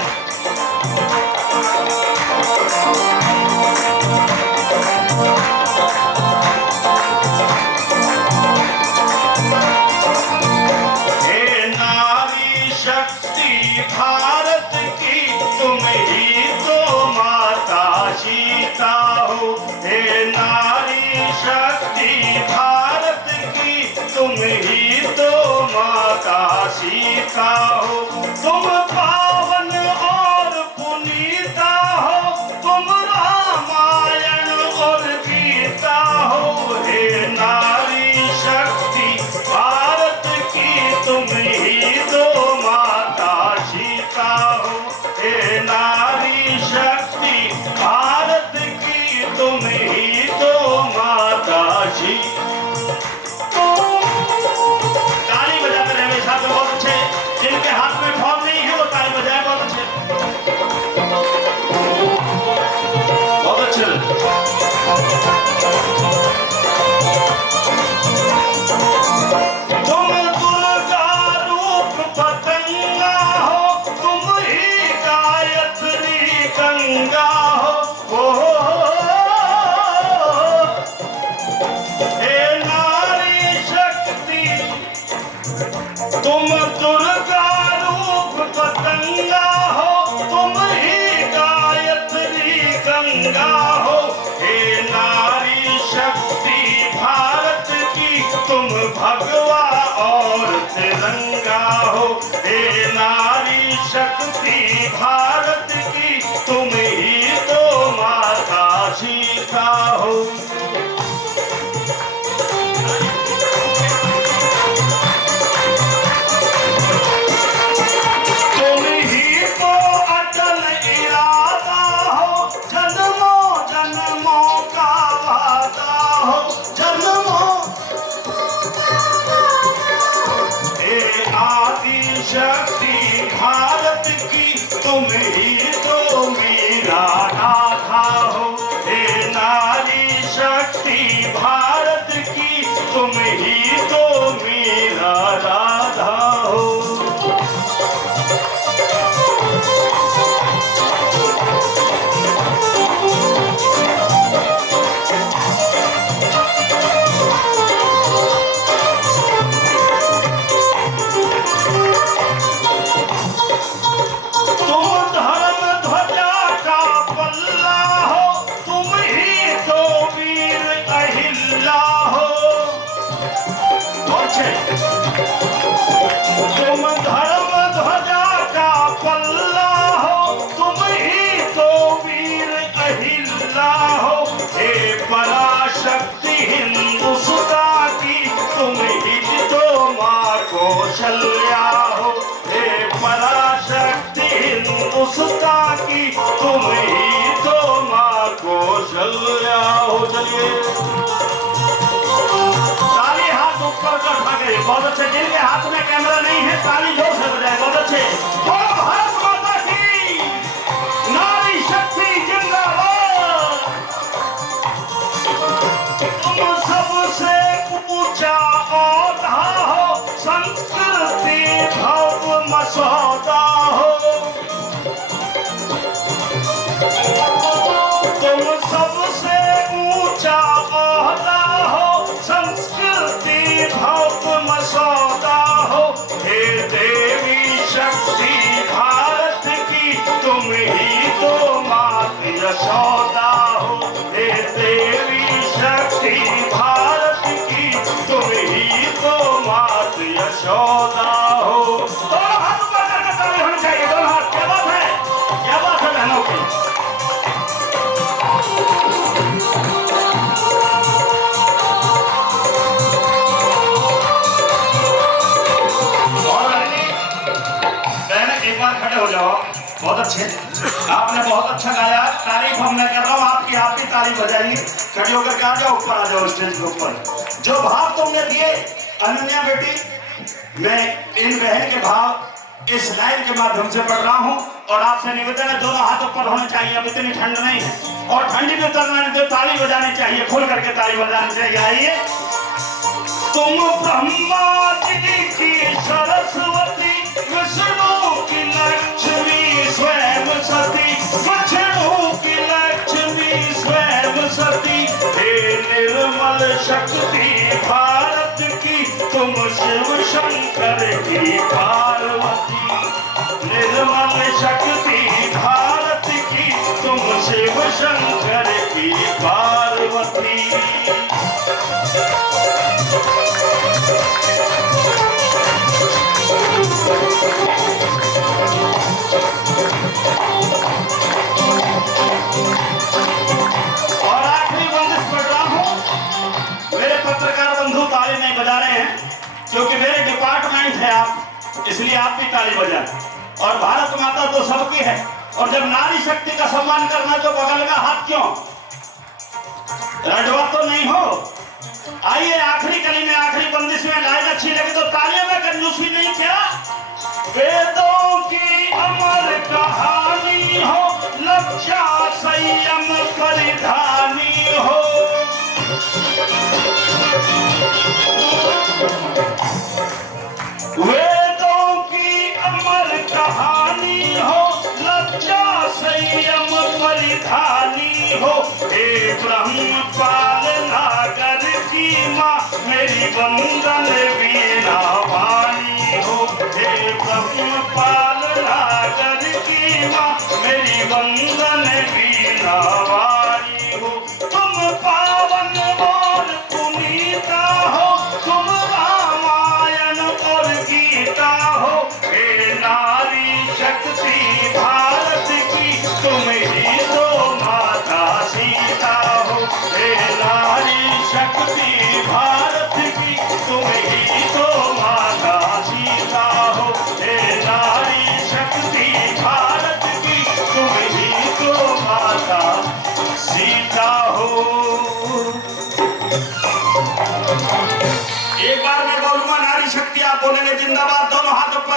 भारत की तुम ही तो माता सीता हो, हे नारी शक्ति भारत की तुम ही तो माता सीता हो। तुम पावन और पुनीता हो, तुम रामायण और गीता हो, हे नारी शक्ति भारत की तुम ही तो हो, हे नारी शक्ति भारत की तुम ही तो माता जी। ताली बजाते रहे मेरे साथ, बहुत अच्छे। जिनके हाथ में ढोल नहीं है वो ताली बजा तिरंगा हो। हे नारी शक्ति भारत की, तुम ही तो माता सीता हो। तुम ही तो अटल इरादा हो, जन्मों जन्मों का वादा हो, जन्मों। हे आदि शक्ति भारत की, तुम ही तो मेरा राधा हो। हे नारी शक्ति भारत की, तुम ही तो मेरा राधा हो। तुम धर्म ध्वजा का पल्ला हो, तुम ही तो वीर अहिल्या हो। तुम धर्म ध्वजा का पल्ला हो, तुम ही तो वीर अहिल्या हो। हे पराशक्ति हिंदुस्ता की, तुम ही तो माँ कौशल्या हो। हे पराशक्ति हिंदुस्ता की, तुम ही तो माँ कौशल्या हो। चलिए ताली हाथ ऊपर कर सके, बहुत अच्छे। जिनके हाथ में कैमरा नहीं है ताली जोर से बजाए, बहुत अच्छे। बोलो भारत माता की, नारी शक्ति जिंदाबाद। तुम सबसे ऊंचा औधा हो, संस्कृति भव्य मसौदा हो। तुम सबसे ऊंचा औहदा हो, संस्कृति भव्य मसौदा हो। हे देवी शक्ति भारत की, तुम ही तो मात यशोदा हो। हे देवी शक्ति भारत की, तुम ही तो मात यशोदा हो। दोनों हाथ ऊपर करके ताली होनी चाहिए, दोनों हाथ। क्या बात है, क्या बात है बहनों की। एक बार खड़े हो जाओ, बहुत अच्छे। आपने बहुत अच्छा गाया, तारीफ हम मैं कर रहा हूँ आपकी, आप भी ताली बजाइए। खड़े होकर के आ जाओ, ऊपर आ जाओ स्टेज के ऊपर। जो भाव तुमने दिए अनन्या बेटी, मैं इन बहन के भाव इस लाइन के माध्यम से पढ़ रहा हूँ। और आपसे निवेदन है, दोनों हाथ ऊपर होने चाहिए। अब इतनी ठंड नहीं है और ठंडी में तो ताली बजानी चाहिए, खुल करके ताली बजानी चाहिए। आइए। तुम ब्रह्मा जी की सरस्वती, विष्णु की लक्ष्मी स्वयं सती, विष्णु की लक्ष्मी स्वयं सती। हे निर्मल शक्ति भारत की, तुम शिव शंकर की पार्वती। निर्मल शक्ति भारत की, तुम शिव शंकर की पार्वती। और आखिरी बंदिश पढ़ रहा हूं। मेरे पत्रकार बंधु ताली नहीं बजा रहे हैं क्योंकि मेरे डिपार्टमेंट है आप, इसलिए आप भी ताली बजाएं। और भारत माता तो सबकी है, और जब नारी शक्ति का सम्मान करना तो बगल का हाथ क्यों, रजवा तो नहीं हो। आइए आखिरी कली में, आखिरी बंदिश में लाइन अच्छी लगे तो तालियों में कंजूसी नहीं क्या। वेदों की अमर कहानी हो, लज्जा संयम परिधानी हो। वेदों की अमर कहानी हो, लज्जा संयम परिधानी हो। हे ब्रह्म पालना कर की माँ, मेरी वंदन वीणा वाणी हो। हे ब्रह्म पालना कर की माँ, मेरी वंदन वीणा वाणी हो। तुम पावन और पुनीता हो, तुम रामायण और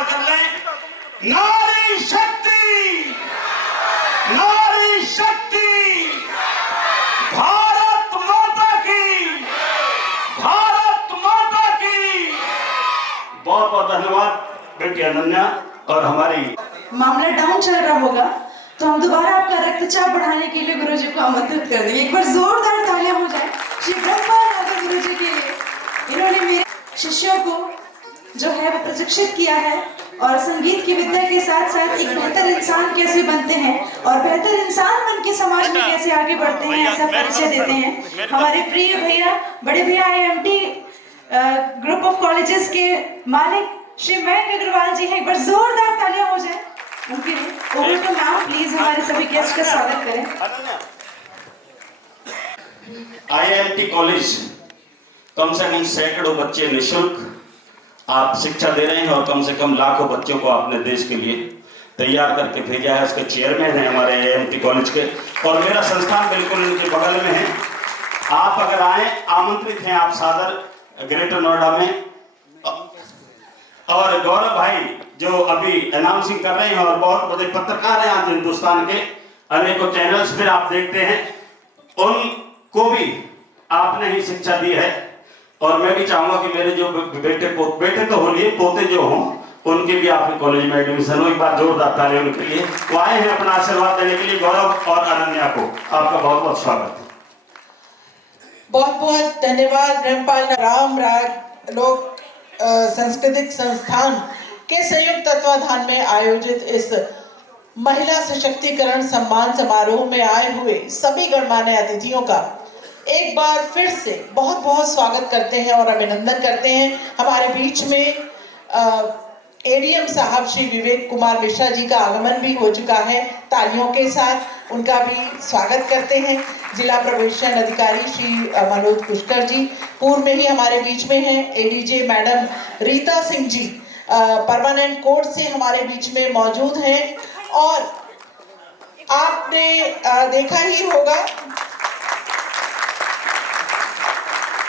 खड़ा कर लें। नारी शक्ति, नारी शक्ति, भारत माता की, भारत माता की। बहुत बहुत धन्यवाद बेटी अनन्या। और हमारी मामला डाउन चल रहा होगा तो हम दोबारा आपका रक्तचाप बढ़ाने के लिए गुरुजी को आमंत्रित कर देंगे। एक बार जोरदार तालियां हो जाए श्री ब्रह्मपाल नागर गुरुजी के लिए। इन्होंने मेरे शिष्यों को जो है वो प्रशिक्षित किया है और संगीत की विद्या के साथ साथ एक बेहतर इंसान कैसे बनते हैं और बेहतर इंसान बन के समाज में कैसे आगे बढ़ते हैं ऐसा परिचय देते हैं। हमारे प्रिय भैया, बड़े भैया IMT ग्रुप ऑफ कॉलेजेस के मालिक श्री मयंक अग्रवाल जी हैं। एक बार जोरदार तालियां हो जाए उनके लिए। ओवर टू मैम, प्लीज हमारे सभी गेस्ट का स्वागत करें। IIMT कॉलेज कम से कम सैकड़ों बच्चे निःशुल्क आप शिक्षा दे रहे हैं और कम से कम लाखों बच्चों को आपने देश के लिए तैयार करके भेजा है। उसके चेयरमैन हैं हमारे IIMT कॉलेज के और मेरा संस्थान बिल्कुल इनके बगल में है। आप अगर आए, आमंत्रित हैं आप सादर ग्रेटर नोएडा में। और गौरव भाई जो अभी अनाउंसिंग कर रहे हैं और बहुत बड़े पत्रकार हैं आज हिंदुस्तान के अनेकों चैनल्स पे आप देखते हैं, उनको भी आपने ही शिक्षा दी है। और मैं भी चाहूंगा कि मेरे जो बेटे तो होलिए, पोते जो हों उनके भी आपके कॉलेज में एडमिशन हो। एक बार जोरदार तालियां उनके लिए। वो आए हैं अपना आशीर्वाद देने के लिए। गौरव और अनन्या को आपका बहुत बहुत स्वागत है। बहुत बहुत धन्यवाद। ब्रह्मपाल राम राग लोक सांस्कृतिक संस्थान के संयुक्त तत्वाधान में आयोजित इस महिला सशक्तिकरण सम्मान समारोह में आए हुए सभी गणमान्य अतिथियों का एक बार फिर से बहुत बहुत स्वागत करते हैं और अभिनंदन करते हैं। हमारे बीच में ADM साहब श्री विवेक कुमार मिश्रा जी का आगमन भी हो चुका है। तालियों के साथ उनका भी स्वागत करते हैं। जिला प्रवेशन अधिकारी श्री मनोज पुष्कर जी पूर्व में ही हमारे बीच में हैं। ADJ madam Rita Singh ji permanent court से हमारे बीच में मौजूद हैं। और आपने देखा ही होगा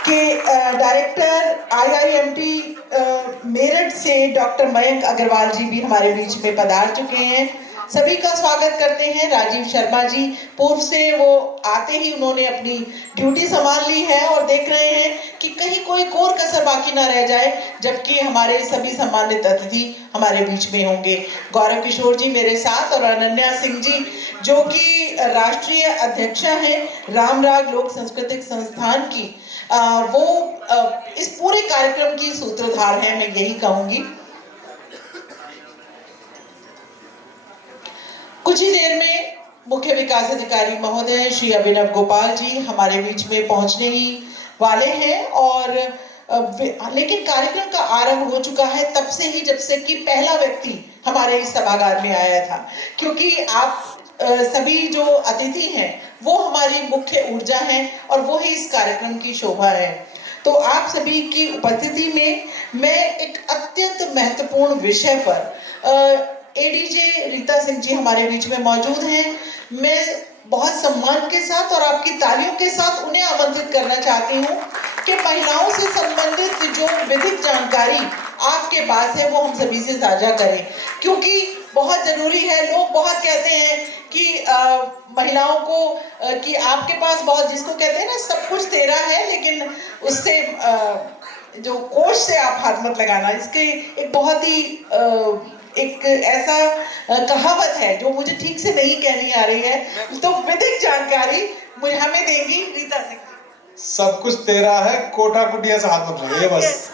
कि डायरेक्टर IIMT मेरठ से डॉक्टर मयंक अग्रवाल जी भी हमारे बीच में पधार चुके हैं। सभी का स्वागत करते हैं। राजीव शर्मा जी पूर्व से वो आते ही उन्होंने अपनी ड्यूटी संभाल ली है और देख रहे हैं कि कहीं कोई कोर कसर बाकी ना रह जाए, जबकि हमारे सभी सम्मानित अतिथि हमारे बीच में होंगे। गौरव किशोर जी मेरे साथ और अनन्या सिंह जी जो कि राष्ट्रीय अध्यक्षा हैं रामराग लोक सांस्कृतिक संस्थान की, वो इस पूरे कार्यक्रम की सूत्रधार है, मैं यही कहूंगी। कुछ ही देर में मुख्य विकास अधिकारी महोदय श्री अभिनव गोपाल जी हमारे बीच में पहुंचने ही वाले हैं। और लेकिन कार्यक्रम का आरंभ हो चुका है तब से ही जब से कि पहला व्यक्ति हमारे इस सभागार में आया था, क्योंकि आप सभी जो अतिथि हैं वो हमारी मुख्य ऊर्जा हैं और वो ही इस कार्यक्रम की शोभा है। तो आप सभी की उपस्थिति में मैं एक अत्यंत महत्वपूर्ण विषय पर ADJ रीता सिंह जी हमारे बीच में मौजूद हैं। मैं बहुत सम्मान के साथ और आपकी तालियों के साथ उन्हें आमंत्रित करना चाहती हूँ कि महिलाओं से संबंधित जो विधिक जानकारी आपके पास है वो हम सभी से साझा करें, क्योंकि बहुत जरूरी है। लोग बहुत कहते हैं कि महिलाओं को कि आपके पास बहुत, जिसको कहते हैं ना सब कुछ तेरा है, लेकिन उससे जो कोष से आप हाथ मत लगाना। इसके एक बहुत ही एक ऐसा कहावत है जो मुझे ठीक से नहीं कहनी आ रही है, तो विधिक जानकारी हमें देंगी रीता सिंह। सब कुछ तेरा है, कोटा कुटिया से हाथ मत लगाइए बस।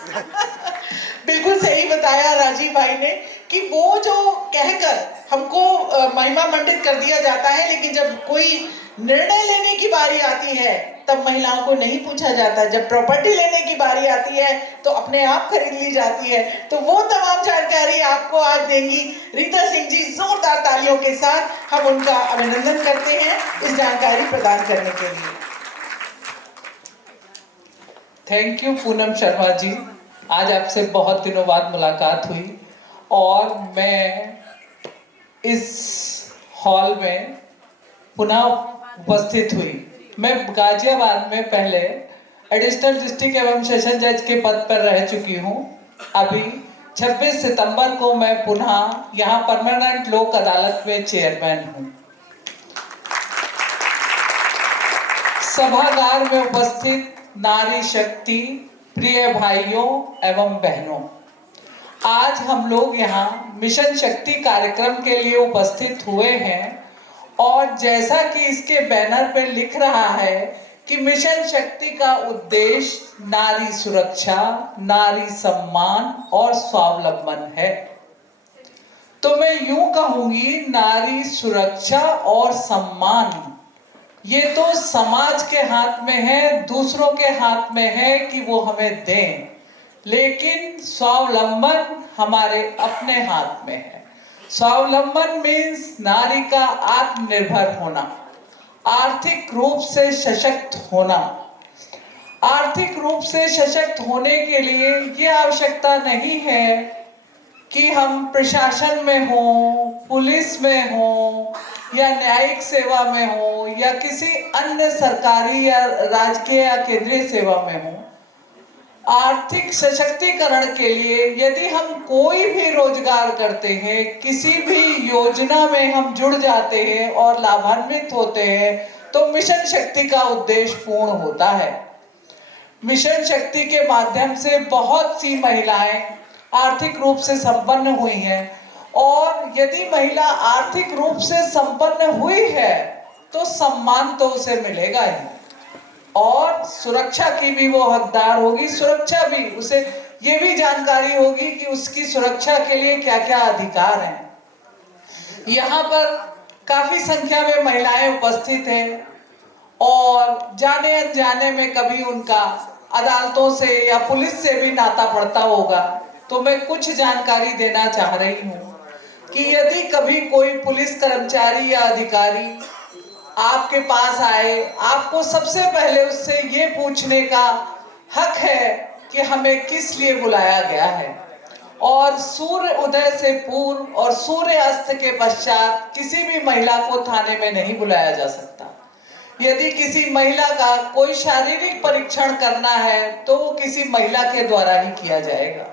बिल्कुल सही बताया राजीव भाई ने कि वो जो कहकर हमको महिमा मंडित कर दिया जाता है, लेकिन जब कोई निर्णय लेने की बारी आती है तब महिलाओं को नहीं पूछा जाता। जब प्रॉपर्टी लेने की बारी आती है तो अपने आप खरीद ली जाती है। तो वो तमाम जानकारी आपको आज देंगी रीता सिंह जी। जोरदार तालियों के साथ हम उनका अभिनंदन करते हैं इस जानकारी प्रदान करने के लिए। Thank you Poonam Sharma ji. आज आपसे बहुत दिनों बाद मुलाकात हुई और मैं इस हॉल में पुनः उपस्थित हुई। मैं गाजियाबाद में पहले एडिशनल डिस्ट्रिक्ट एवं सेशन जज के पद पर रह चुकी हूँ। अभी 26 सितंबर को मैं पुनः यहाँ परमानेंट लोक अदालत में चेयरमैन हूँ। सभागार में उपस्थित नारी शक्ति, प्रिय भाइयों एवं बहनों, आज हम लोग यहाँ मिशन शक्ति कार्यक्रम के लिए उपस्थित हुए हैं और जैसा कि इसके बैनर पर लिख रहा है कि मिशन शक्ति का उद्देश्य नारी सुरक्षा, नारी सम्मान और स्वावलंबन है। तो मैं यूं कहूंगी, नारी सुरक्षा और सम्मान ये तो समाज के हाथ में है, दूसरों के हाथ में है कि वो हमें दें, लेकिन स्वावलंबन हमारे अपने हाथ में है। स्वावलंबन मीन्स नारी का आत्मनिर्भर होना, आर्थिक रूप से सशक्त होना। आर्थिक रूप से सशक्त होने के लिए ये आवश्यकता नहीं है कि हम प्रशासन में हो, पुलिस में हो या न्यायिक सेवा में हो या किसी अन्य सरकारी या राजकीय या केंद्रीय सेवा में हो। आर्थिक सशक्तिकरण के लिए यदि हम कोई भी रोजगार करते हैं, किसी भी योजना में हम जुड़ जाते हैं और लाभान्वित होते हैं, तो मिशन शक्ति का उद्देश्य पूर्ण होता है। मिशन शक्ति के माध्यम से बहुत सी महिलाएं आर्थिक रूप से संपन्न हुई हैं और यदि महिला आर्थिक रूप से संपन्न हुई है तो सम्मान तो उसे मिलेगा ही और सुरक्षा की भी वो हकदार होगी। सुरक्षा भी उसे ये भी जानकारी होगी कि उसकी सुरक्षा के लिए क्या क्या अधिकार हैं। यहाँ पर काफी संख्या में महिलाएं उपस्थित हैं और जाने अनजाने में कभी उनका अदालतों से या पुलिस से भी नाता पड़ता होगा। तो मैं कुछ जानकारी देना चाह रही हूँ कि यदि कभी कोई पुलिस कर्मचारी या अधिकारी आपके पास आए, आपको सबसे पहले उससे ये पूछने का हक है कि हमें किस लिए बुलाया गया है और सूर्य उदय से पूर्व और सूर्य अस्त के पश्चात किसी भी महिला को थाने में नहीं बुलाया जा सकता। यदि किसी महिला का कोई शारीरिक परीक्षण करना है तो वो किसी महिला के द्वारा ही किया जाएगा।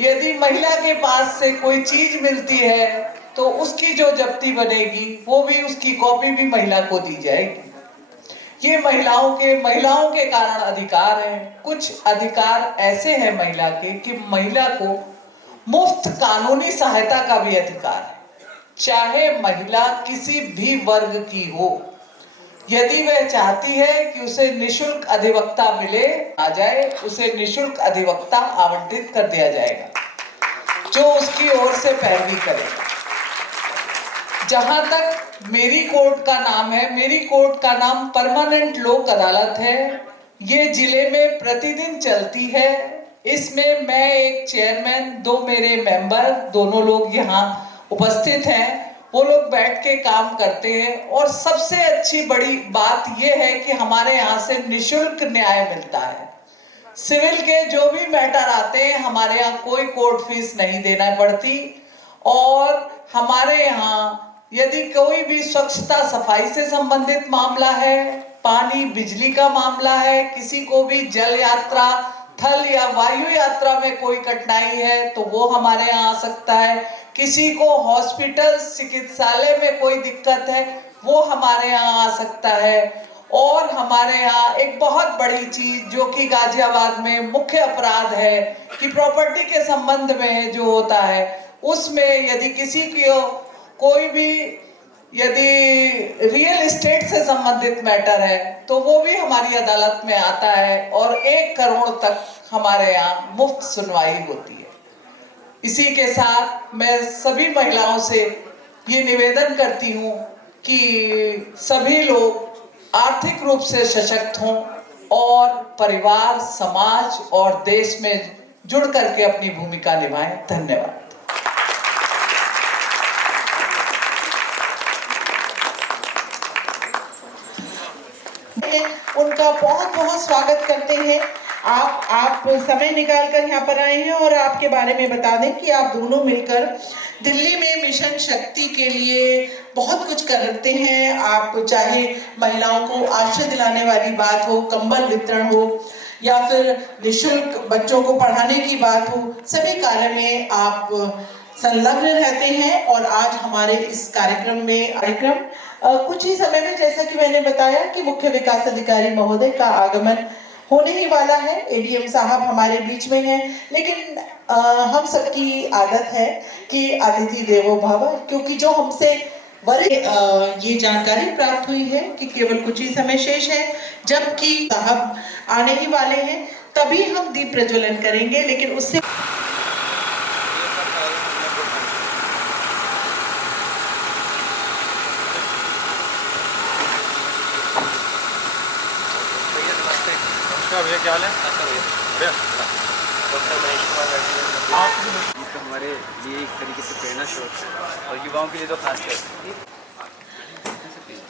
यदि महिला के पास से कोई चीज मिलती है तो उसकी जो जब्ती बनेगी वो भी, उसकी कॉपी भी महिला को दी जाएगी। ये महिलाओं के कारण अधिकार हैं। कुछ अधिकार ऐसे हैं महिला के कि महिला को मुफ्त कानूनी सहायता का भी अधिकार है, चाहे महिला किसी भी वर्ग की हो। यदि वह चाहती है कि उसे निशुल्क अधिवक्ता मिले, आ जाए, उसे निशुल्क अधिवक्ता आवंटित कर दिया जाएगा जो उसकी ओर से पैरवी करेगा। जहां तक मेरी कोर्ट का नाम है, मेरी कोर्ट का नाम परमानेंट लोक अदालत है। ये जिले में प्रतिदिन चलती है। इसमें मैं एक चेयरमैन, 2 मेरे मेंबर, दोनों लोग यहाँ उपस्थित हैं। वो लोग बैठ के काम करते हैं और सबसे अच्छी बड़ी बात यह है कि हमारे यहाँ से निशुल्क न्याय मिलता है। सिविल के जो भी मैटर आते हैं हमारे यहाँ कोई कोर्ट फीस नहीं देना पड़ती और हमारे यहाँ यदि कोई भी स्वच्छता सफाई से संबंधित मामला है, पानी बिजली का मामला है, किसी को भी जल यात्रा, थल या वायु यात्रा में कोई कठिनाई है तो वो हमारे यहाँ आ सकता है। किसी को हॉस्पिटल चिकित्सालय में कोई दिक्कत है वो हमारे यहाँ आ सकता है। और हमारे यहाँ एक बहुत बड़ी चीज जो कि गाजियाबाद में मुख्य अपराध है कि प्रॉपर्टी के संबंध में जो होता है, उसमें यदि किसी की कोई भी यदि रियल एस्टेट से संबंधित मैटर है तो वो भी हमारी अदालत में आता है और 1 करोड़ तक हमारे यहाँ मुफ्त सुनवाई होती है। इसी के साथ मैं सभी महिलाओं से ये निवेदन करती हूँ कि सभी लोग आर्थिक रूप से सशक्त हों और परिवार, समाज और देश में जुड़ करके अपनी भूमिका निभाएं। धन्यवाद। उनका बहुत बहुत स्वागत करते हैं। आप समय निकाल कर यहाँ पर आए हैं और आपके बारे में बता दें कि आप दोनों मिलकर दिल्ली में मिशन शक्ति के लिए बहुत कुछ करते हैं। आप चाहे महिलाओं को आश्रय दिलाने वाली बात हो, कंबल वितरण हो या फिर निःशुल्क बच्चों को पढ़ाने की बात हो, सभी कार्य में आप संलग्न रहते हैं। और आज हमारे इस कार्यक्रम कुछ ही समय में, जैसा कि मैंने बताया, कि मुख्य विकास अधिकारी महोदय का आगमन होने ही वाला है। एडीएम साहब हमारे बीच में हैं, लेकिन हम सबकी आदत है कि अतिथि देवो भव, क्योंकि जो हमसे ये जानकारी प्राप्त हुई है कि केवल कुछ ही समय शेष है, जबकि साहब आने ही वाले हैं, तभी हम दीप प्रज्वलन करेंगे। लेकिन उससे भैया क्या हाल है? भैया हमारे लिए एक तरीके से प्रेरणा स्रोत है और युवाओं के लिए तो खासकर।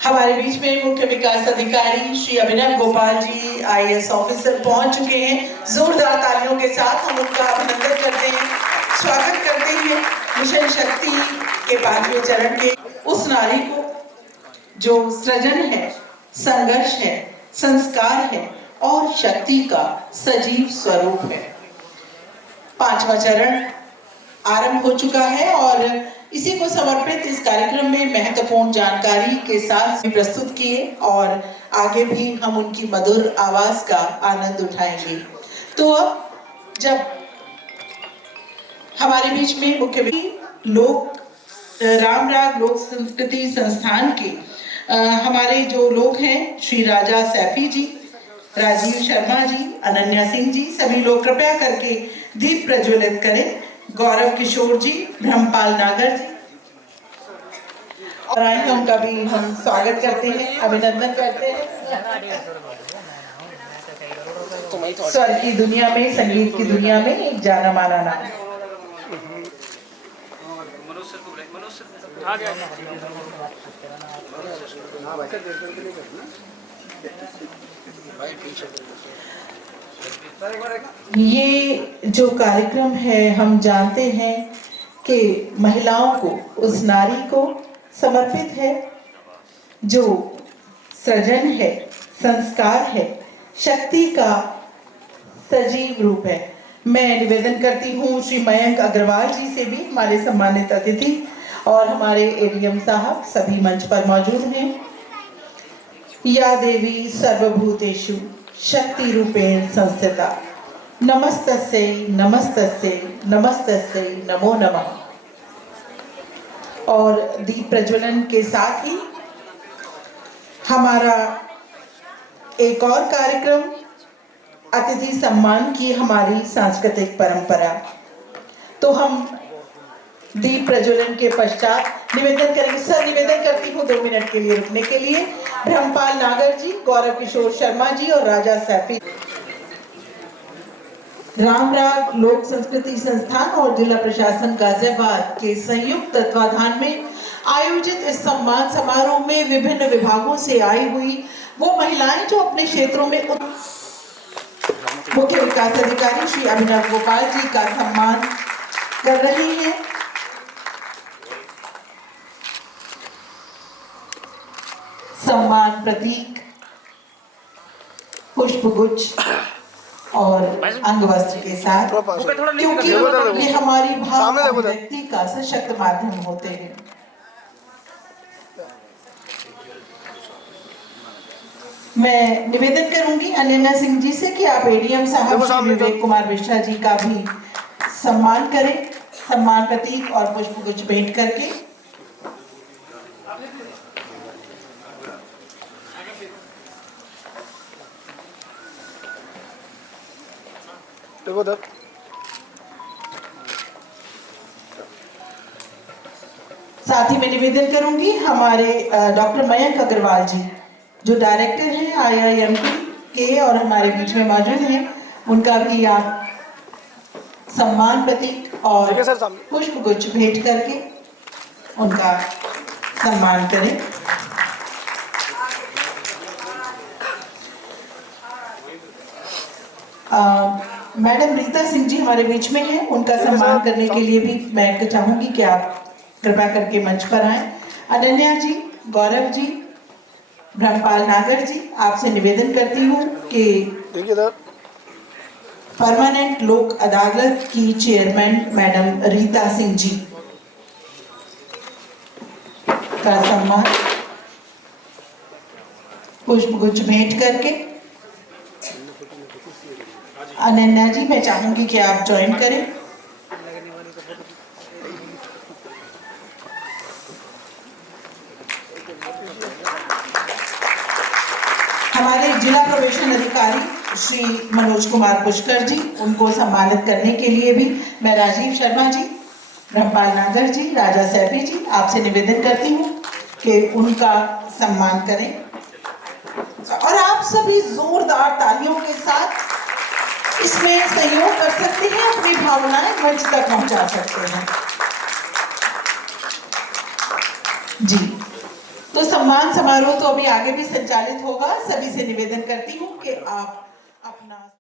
हमारे बीच में मुख्य विकास अधिकारी श्री अभिनव गोपाल जी आईएएस ऑफिसर पहुंच चुके हैं। जोरदार तालियों के साथ हम उनका अभिनंदन करते हैं, स्वागत करते हैं मिशन शक्ति के 5वें चरण के उस नारी को जो सृजन है, संघर्ष है, संस्कार है और शक्ति का सजीव स्वरूप है। 5वां चरण आरंभ हो चुका है और इसी को समर्पित इस कार्यक्रम में महत्वपूर्ण जानकारी के साथ प्रस्तुत किए और आगे भी हम उनकी मधुर आवाज का आनंद उठाएंगे। तो अब जब हमारे बीच में मुख्य लोक रामराग लोक संस्कृति संस्थान के हमारे जो लोग हैं, श्री राजा सैफी जी, राजीव शर्मा जी, अनन्या सिंह जी, सभी लोग कृपया करके दीप प्रज्वलित करें। गौरव किशोर जी, ब्रह्मपाल नागर जी और आए उनका भी हम स्वागत करते हैं, अभिनंदन करते हैं। स्वर की दुनिया में, संगीत की दुनिया में एक जाना माना नाम। ये जो कार्यक्रम है, हम जानते हैं कि महिलाओं को, उस नारी को समर्पित है जो सृजन है, संस्कार है, शक्ति का सजीव रूप है। मैं निवेदन करती हूँ श्री मयंक अग्रवाल जी से भी, हमारे सम्मानित अतिथि और हमारे एडीएम साहब सभी मंच पर मौजूद हैं। या देवी सर्वभूतेषु शक्ति रूपेण संस्थिता, नमस्तस्यै नमस्तस्यै नमस्तस्यै नमो नमः। और दीप प्रज्वलन के साथ ही हमारा एक और कार्यक्रम, अतिथि सम्मान की हमारी सांस्कृतिक परंपरा। तो हम दीप प्रज्वलन के पश्चात निवेदन करेंगे। सर, निवेदन करती हूँ 2 मिनट के लिए रुकने के लिए। ब्रह्मपाल नागर जी, गौरव किशोर शर्मा जी और राजा सैफी। रामराग लोक संस्कृति संस्थान और जिला प्रशासन गाजियाबाद के संयुक्त तत्वाधान में आयोजित इस सम्मान समारोह में विभिन्न विभागों से आई हुई वो महिलाएं जो अपने क्षेत्रों में मुख्य विकास अधिकारी श्री अभिनव गोपाल जी का सम्मान कर रही हैं। सम्मान प्रतीक, पुष्पगुच्छ और अंगवस्त्र के साथ, क्योंकि ये हमारी भाव अभिव्यक्ति का सशक्त माध्यम होते हैं। मैं निवेदन करूंगी अनन्या सिंह जी से कि आप एडीएम साहब श्री विवेक कुमार मिश्रा जी का भी सम्मान करें, सम्मान प्रतीक और पुष्पगुच्छ भेंट करके। साथ ही मैं निवेदन करूंगी हमारे डॉक्टर मयंक अग्रवाल जी जो डायरेक्टर हैं IIMT के और हमारे बीच में मौजूद हैं, उनका भी आप सम्मान प्रतीक और पुष्पगुच्छ भेंट करके उनका सम्मान करें। मैडम रीता सिंह जी हमारे बीच में हैं, उनका सम्मान करने के लिए भी मैं चाहूंगी कि आप कृपया करके मंच पर आएं। अनन्या जी, गौरव जी, ब्रह्मपाल नागर जी, आपसे निवेदन करती हूँ कि परमानेंट लोक अदालत की चेयरमैन मैडम रीता सिंह जी का सम्मान पुष्पगुच्छ भेंट करके। अनन्या जी, मैं चाहूंगी कि आप ज्वाइन करें। हमारे जिला प्रवेशन अधिकारी श्री मनोज कुमार पुष्कर जी, उनको सम्मानित करने के लिए भी मैं राजीव शर्मा जी, ब्रह्मपाल नागर जी, राजा सैफी जी, आपसे निवेदन करती हूँ कि उनका सम्मान करें। और आप सभी जोरदार तालियों के साथ इसमें सहयोग कर सकते हैं, अपनी भावनाएं मंच तक पहुंचा सकते हैं। जी, तो सम्मान समारोह तो अभी आगे भी संचालित होगा। सभी से निवेदन करती हूँ कि आप अपना